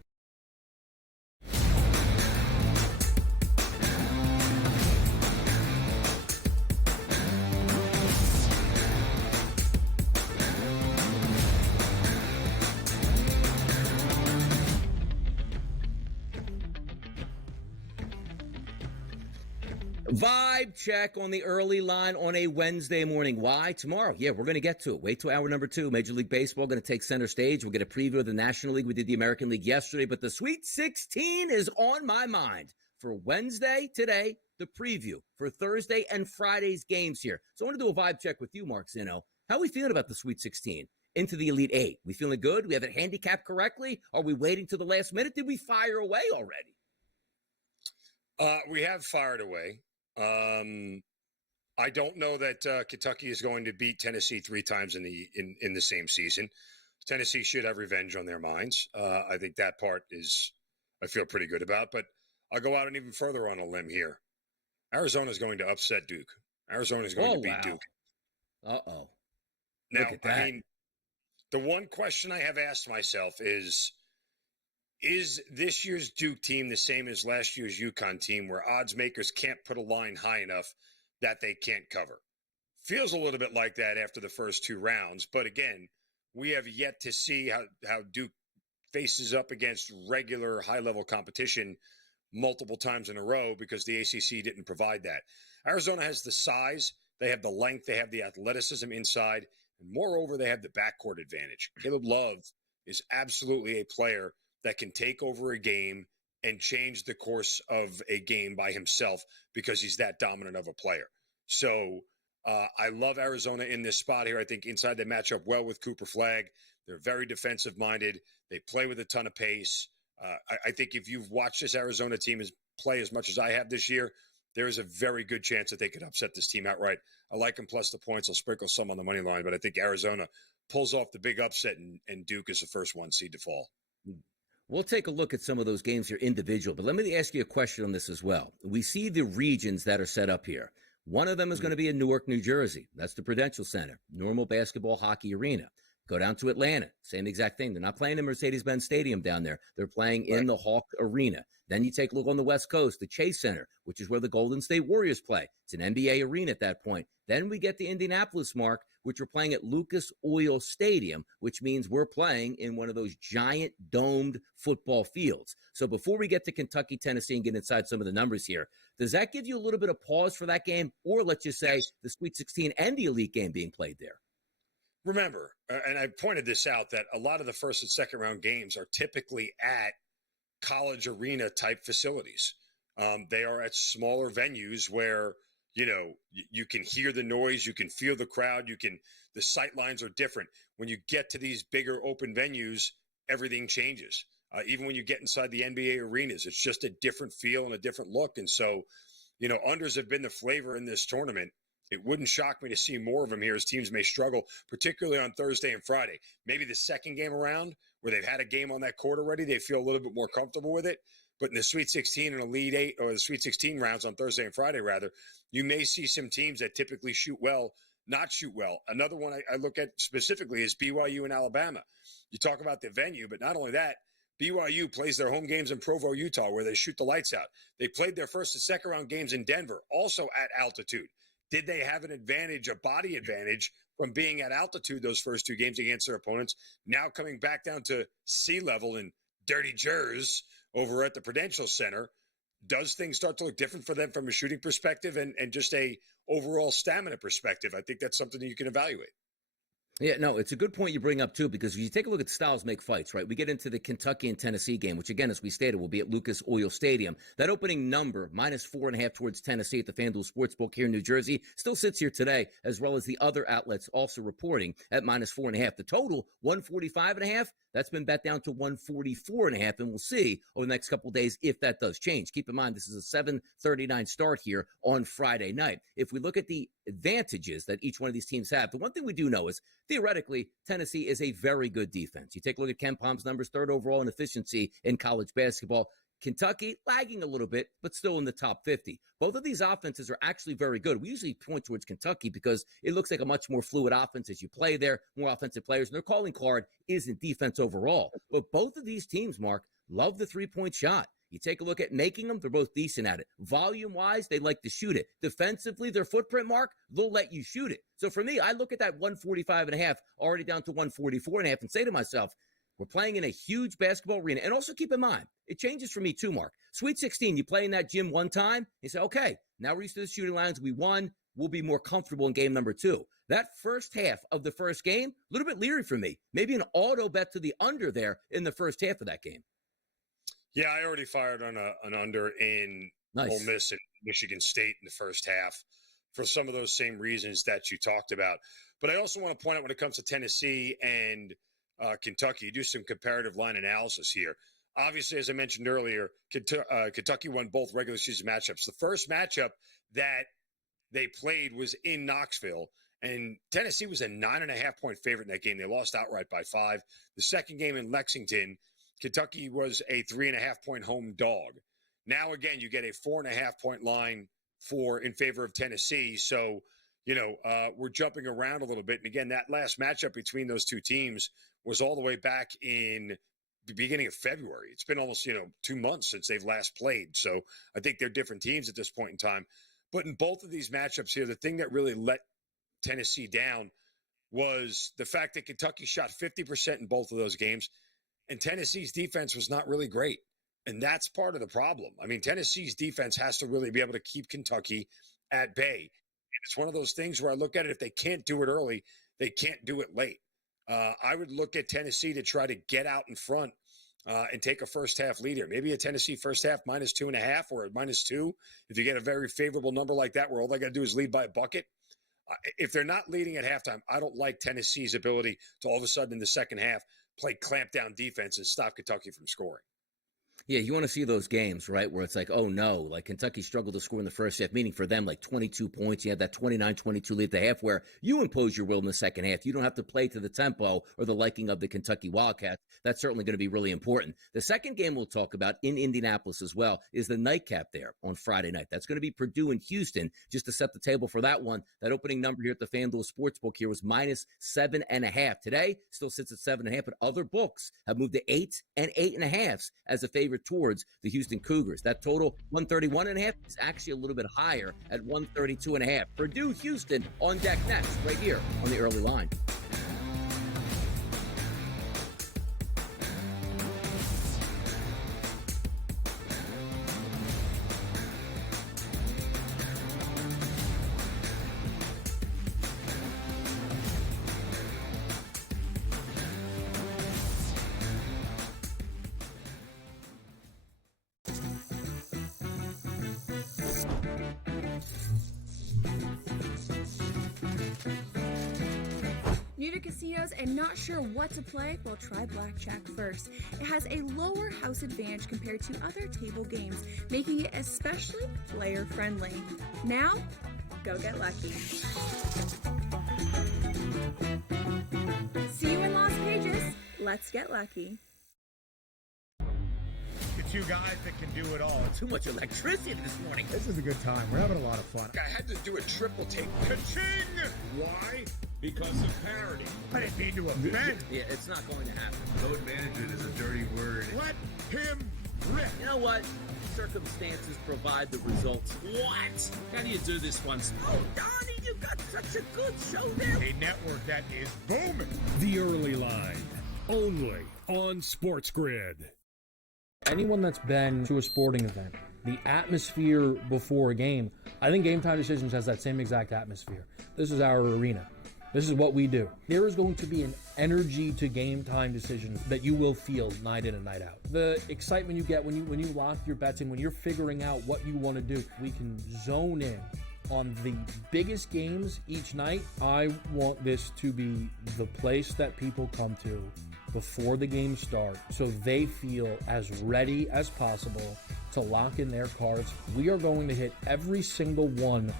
Vibe check on the early line on a Wednesday morning. Why? Tomorrow. Yeah, we're going to get to it. Wait till hour number 2. Major League Baseball going to take center stage. We'll get a preview of the National League. We did the American League yesterday, but the Sweet 16 is on my mind for Wednesday today, the preview for Thursday and Friday's games here. So I want to do a vibe check with you, Mark Zinno. How are we feeling about the Sweet 16 into the Elite 8? We feeling good? We have it handicapped correctly? Are we waiting to the last minute? Did we fire away already? We have fired away. I don't know that Kentucky is going to beat Tennessee 3 times in the same season. Tennessee should have revenge on their minds. I think that part I feel pretty good about. But I'll go out and even further on a limb here. Arizona is going to upset Duke. Arizona is going to beat Duke. Uh-oh. Now, I mean, the one question I have asked myself is this year's Duke team the same as last year's UConn team where odds makers can't put a line high enough that they can't cover? Feels a little bit like that after the first 2 rounds. But again, we have yet to see how Duke faces up against regular high-level competition multiple times in a row because the ACC didn't provide that. Arizona has the size, they have the length, they have the athleticism inside, and moreover, they have the backcourt advantage. Caleb Love is absolutely a player that can take over a game and change the course of a game by himself because he's that dominant of a player. So I love Arizona in this spot here. I think inside they match up well with Cooper Flagg. They're very defensive-minded. They play with a ton of pace. I think if you've watched this Arizona team play as much as I have this year, there is a very good chance that they could upset this team outright. I like them plus the points. I'll sprinkle some on the money line, but I think Arizona pulls off the big upset, and Duke is the first 1 seed to fall. We'll take a look at some of those games here individual, but let me ask you a question on this as well. We see the regions that are set up here. One of them is going to be in Newark, New Jersey. That's the Prudential Center, normal basketball hockey arena. Go down to Atlanta, same exact thing. They're not playing in Mercedes-Benz Stadium down there. They're playing in the Hawk Arena. Then you take a look on the West Coast, the Chase Center, which is where the Golden State Warriors play. It's an NBA arena at that point. Then we get the Indianapolis, Mark, which we're playing at Lucas Oil Stadium, which means we're playing in one of those giant domed football fields. So before we get to Kentucky, Tennessee, and get inside some of the numbers here, does that give you a little bit of pause for that game? Or let's just say the Sweet 16 and the Elite game being played there? Remember, and I pointed this out, that a lot of the first and second round games are typically at college arena type facilities. They are at smaller venues where, you can hear the noise, you can feel the crowd, the sight lines are different. When you get to these bigger open venues, everything changes. Even when you get inside the NBA arenas, it's just a different feel and a different look. And so, unders have been the flavor in this tournament. It wouldn't shock me to see more of them here as teams may struggle, particularly on Thursday and Friday. Maybe the second game around where they've had a game on that court already, they feel a little bit more comfortable with it. But in the Sweet 16 and Elite 8, or the Sweet 16 rounds on Thursday and Friday, rather, you may see some teams that typically shoot well not shoot well. Another one I look at specifically is BYU and Alabama. You talk about the venue, but not only that, BYU plays their home games in Provo, Utah, where they shoot the lights out. They played their first and second round games in Denver, also at altitude. Did they have an advantage, a body advantage, from being at altitude those first 2 games against their opponents, now coming back down to sea level in dirty Jersey over at the Prudential Center? Does things start to look different for them from a shooting perspective and just a overall stamina perspective? I think that's something that you can evaluate. Yeah, no, it's a good point you bring up, too, because if you take a look at styles make fights, right? We get into the Kentucky and Tennessee game, which, again, as we stated, will be at Lucas Oil Stadium. That opening number, -4.5 towards Tennessee at the FanDuel Sportsbook here in New Jersey, still sits here today, as well as the other outlets also reporting at -4.5. The total, 145.5. That's been bet down to 144.5, and we'll see over the next couple of days if that does change. Keep in mind, this is a 7:39 start here on Friday night. If we look at the advantages that each one of these teams have, the one thing we do know is, theoretically, Tennessee is a very good defense. You take a look at Ken Palm's numbers, 3rd overall in efficiency in college basketball. Kentucky lagging a little bit, but still in the top 50. Both of these offenses are actually very good. We usually point towards Kentucky because it looks like a much more fluid offense as you play there, more offensive players, and their calling card isn't defense overall. But both of these teams, Mark, love the three-point shot. You take a look at making them, they're both decent at it. Volume-wise, they like to shoot it. Defensively, their footprint, Mark, they'll let you shoot it. So for me, I look at that 145.5 already down to 144.5 and say to myself, We're playing in a huge basketball arena. And also keep in mind, it changes for me too, Mark. Sweet 16, you play in that gym one time, you say, okay, now we're used to the shooting lines. We won. We'll be more comfortable in game number 2. That first half of the first game, a little bit leery for me. Maybe an auto bet to the under there in the first half of that game. Yeah, I already fired on an under in Ole Miss and Michigan State in the first half for some of those same reasons that you talked about. But I also want to point out when it comes to Tennessee and Kentucky, you do some comparative line analysis here. Obviously, as I mentioned earlier, Kentucky won both regular season matchups. The first matchup that they played was in Knoxville, and Tennessee was a 9.5-point favorite in that game. They lost outright by 5. The second game in Lexington, Kentucky was a 3.5-point home dog. Now, again, you get a 4.5-point line in favor of Tennessee. So, we're jumping around a little bit. And again, that last matchup between those two teams was all the way back in the beginning of February. It's been almost, 2 months since they've last played. So I think they're different teams at this point in time. But in both of these matchups here, the thing that really let Tennessee down was the fact that Kentucky shot 50% in both of those games, and Tennessee's defense was not really great. And that's part of the problem. I mean, Tennessee's defense has to really be able to keep Kentucky at bay. And it's one of those things where I look at it, if they can't do it early, they can't do it late. I would look at Tennessee to try to get out in front and take a first half lead here. Maybe a Tennessee first half -2.5 or a -2. If you get a very favorable number like that where all they got to do is lead by a bucket. If they're not leading at halftime, I don't like Tennessee's ability to all of a sudden in the second half play clamp down defense and stop Kentucky from scoring. Yeah, you want to see those games, right, where it's like, oh, no, like Kentucky struggled to score in the first half, meaning for them like 22 points. You had that 29-22 lead at the half where you impose your will in the second half. You don't have to play to the tempo or the liking of the Kentucky Wildcats. That's certainly going to be really important. The second game we'll talk about in Indianapolis as well is the nightcap there on Friday night. That's going to be Purdue and Houston. Just to set the table for that one, that opening number here at the FanDuel Sportsbook here was -7.5. Today, still sits at 7.5, but other books have moved to 8 and 8.5 as a favorite towards the Houston Cougars. That total 131.5 is actually a little bit higher at 132.5. Purdue Houston on deck next, right here on the early line. New to casinos and not sure what to play? Well, try blackjack first. It has a lower house advantage compared to other table games, making it especially player-friendly. Now, go get lucky. See you in Las Vegas. Let's get lucky. The two guys that can do it all. Too much electricity this morning. This is a good time. We're having a lot of fun. I had to do a triple take. Ka-ching! Why? Because of parity. I didn't mean to offend. Yeah, it's not going to happen. Load management is a dirty word. Let him rip. You know what? Circumstances provide the results. What? How do you do this once? Oh, Donnie, you got such a good show there. A network that is booming. The Early Line, only on SportsGrid. Anyone that's been to a sporting event, the atmosphere before a game, I think Game Time Decisions has that same exact atmosphere. This is our arena. This is what we do. There is going to be an energy to Game Time Decisions that you will feel night in and night out. The excitement you get when you lock your bets in, when you're figuring out what you want to do, we can zone in on the biggest games each night. I want this to be the place that people come to before the games start so they feel as ready as possible to lock in their cards. We are going to hit every single one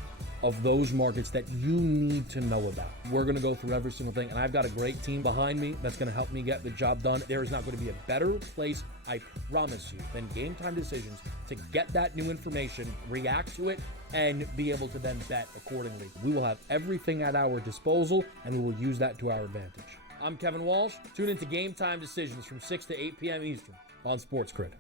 of those markets that you need to know about. We're going to go through every single thing, and I've got a great team behind me that's going to help me get the job done. There is not going to be a better place, I promise you, than Game Time Decisions to get that new information, react to it, and be able to then bet accordingly. We will have everything at our disposal, and we will use that to our advantage. I'm Kevin Walsh. Tune into Game Time Decisions from 6 to 8 p.m. Eastern on SportsGrid.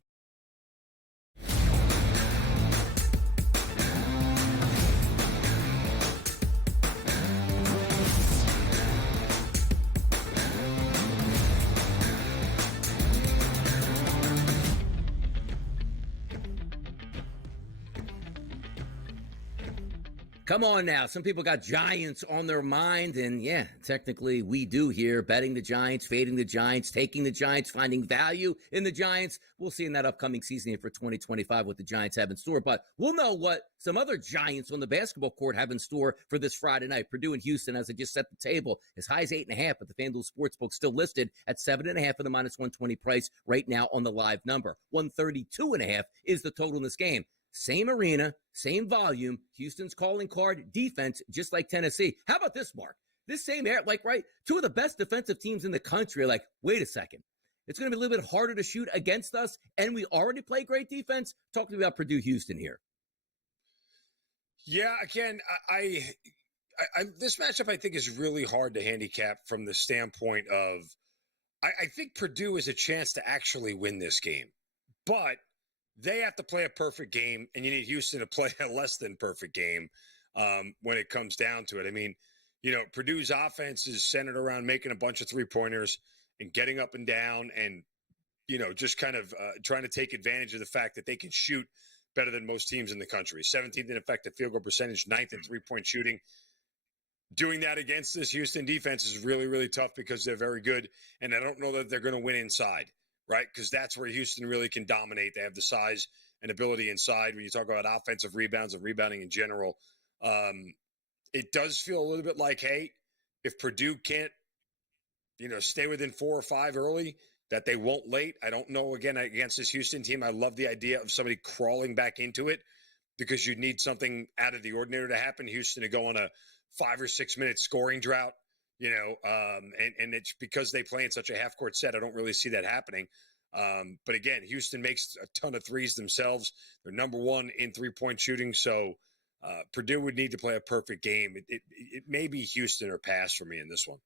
Come on now. Some people got Giants on their mind, and yeah, technically we do here. Betting the Giants, fading the Giants, taking the Giants, finding value in the Giants. We'll see in that upcoming season here for 2025 what the Giants have in store, but we'll know what some other Giants on the basketball court have in store for this Friday night. Purdue and Houston, as I just set the table, as high as 8.5, but the FanDuel Sportsbook still listed at 7.5 at the minus 120 price right now on the live number. 132.5 is the total in this game. Same arena, same volume, Houston's calling card, defense, just like Tennessee. How about this, Mark? This same air, right? Two of the best defensive teams in the country are like, wait a second. It's going to be a little bit harder to shoot against us, and we already play great defense. Talk to me about Purdue-Houston here. Yeah, again, I this matchup I think is really hard to handicap from the standpoint of I think Purdue has a chance to actually win this game, but they have to play a perfect game, and you need Houston to play a less than perfect game when it comes down to it. I mean, Purdue's offense is centered around making a bunch of three-pointers and getting up and down and, just kind of trying to take advantage of the fact that they can shoot better than most teams in the country. 17th in effective field goal percentage, 9th in three-point shooting. Doing that against this Houston defense is really, really tough because they're very good, and I don't know that they're going to win inside. Right? Because that's where Houston really can dominate. They have the size and ability inside. When you talk about offensive rebounds and rebounding in general, it does feel a little bit like, hey, if Purdue can't, stay within 4 or 5 early, that they won't late. I don't know, again, against this Houston team, I love the idea of somebody crawling back into it because you need something out of the ordinary to happen. Houston to go on a 5 or 6 minute scoring drought. And it's because they play in such a half-court set. I don't really see that happening. But again, Houston makes a ton of threes themselves. They're number one in three-point shooting. So Purdue would need to play a perfect game. It may be Houston or pass for me in this one.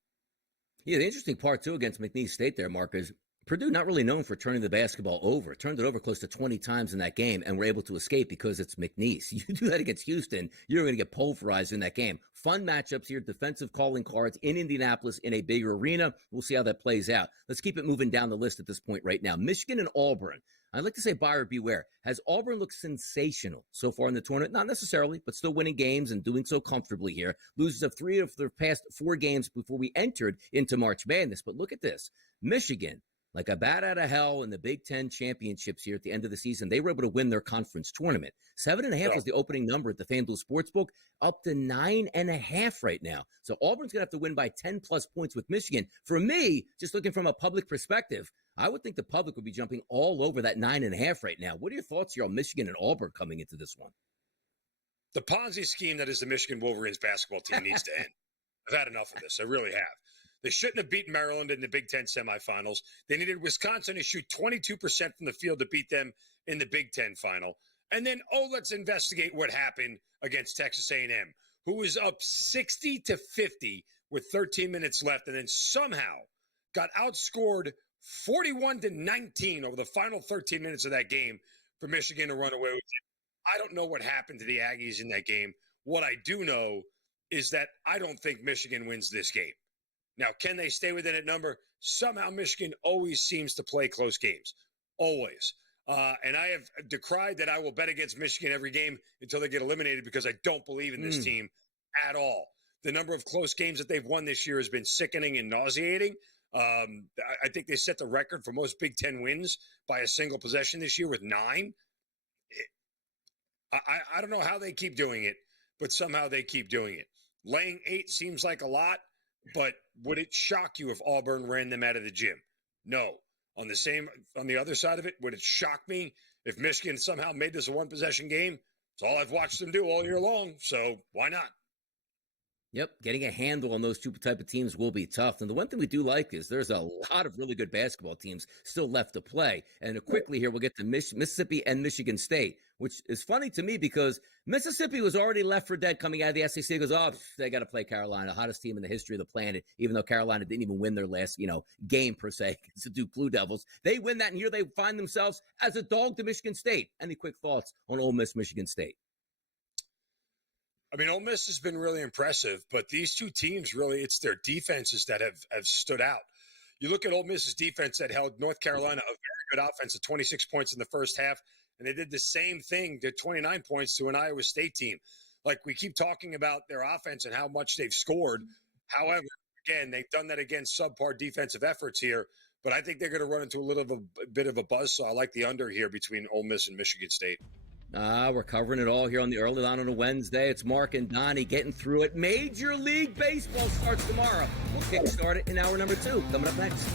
Yeah, the interesting part, too, against McNeese State there, Mark, is Purdue not really known for turning the basketball over. Turned it over close to 20 times in that game and were able to escape because it's McNeese. You do that against Houston, you're going to get pulverized in that game. Fun matchups here, defensive calling cards in Indianapolis in a bigger arena. We'll see how that plays out. Let's keep it moving down the list at this point right now. Michigan and Auburn. I'd like to say buyer beware. Has Auburn looked sensational so far in the tournament? Not necessarily, but still winning games and doing so comfortably here. Loses of 3 of their past 4 games before we entered into March Madness. But look at this. Michigan, like a bat out of hell in the Big Ten championships here at the end of the season, they were able to win their conference tournament. 7.5 was the opening number at the FanDuel Sportsbook, up to 9.5 right now. So Auburn's going to have to win by 10-plus points with Michigan. For me, just looking from a public perspective, I would think the public would be jumping all over that 9.5 right now. What are your thoughts here on Michigan and Auburn coming into this one? The Ponzi scheme that is the Michigan Wolverines basketball team needs to end. I've had enough of this. I really have. They shouldn't have beaten Maryland in the Big Ten semifinals. They needed Wisconsin to shoot 22% from the field to beat them in the Big Ten final. And then, let's investigate what happened against Texas A&M, who was up 60-50 with 13 minutes left, and then somehow got outscored 41-19 over the final 13 minutes of that game for Michigan to run away with it. I don't know what happened to the Aggies in that game. What I do know is that I don't think Michigan wins this game. Now, can they stay within that number? Somehow Michigan always seems to play close games. Always. And I have decried that I will bet against Michigan every game until they get eliminated because I don't believe in this team at all. The number of close games that they've won this year has been sickening and nauseating. I think they set the record for most Big Ten wins by a single possession this year with 9. I don't know how they keep doing it, but somehow they keep doing it. Laying 8 seems like a lot. But would it shock you if Auburn ran them out of the gym? No. On the other side of it, would it shock me if Michigan somehow made this a one-possession game? It's all I've watched them do all year long, so why not? Yep, getting a handle on those two type of teams will be tough. And the one thing we do like is there's a lot of really good basketball teams still left to play. And quickly here, we'll get to Mississippi and Michigan State, which is funny to me because Mississippi was already left for dead coming out of the SEC. It goes, they got to play Carolina, hottest team in the history of the planet, even though Carolina didn't even win their last, game per se against the Duke Blue Devils. They win that, and here they find themselves as a dog to Michigan State. Any quick thoughts on Ole Miss, Michigan State? I mean, Ole Miss has been really impressive, but these two teams really, it's their defenses that have stood out. You look at Ole Miss's defense that held North Carolina a very good offense at 26 points in the first half, and they did the same thing, did 29 points to an Iowa State team. Like, we keep talking about their offense and how much they've scored. However, again, they've done that against subpar defensive efforts here. But I think they're going to run into a bit of a buzzsaw. I like the under here between Ole Miss and Michigan State. We're covering it all here on the early line on a Wednesday. It's Mark and Donnie getting through it. Major League Baseball starts tomorrow. We'll kickstart it in hour number 2. Coming up next.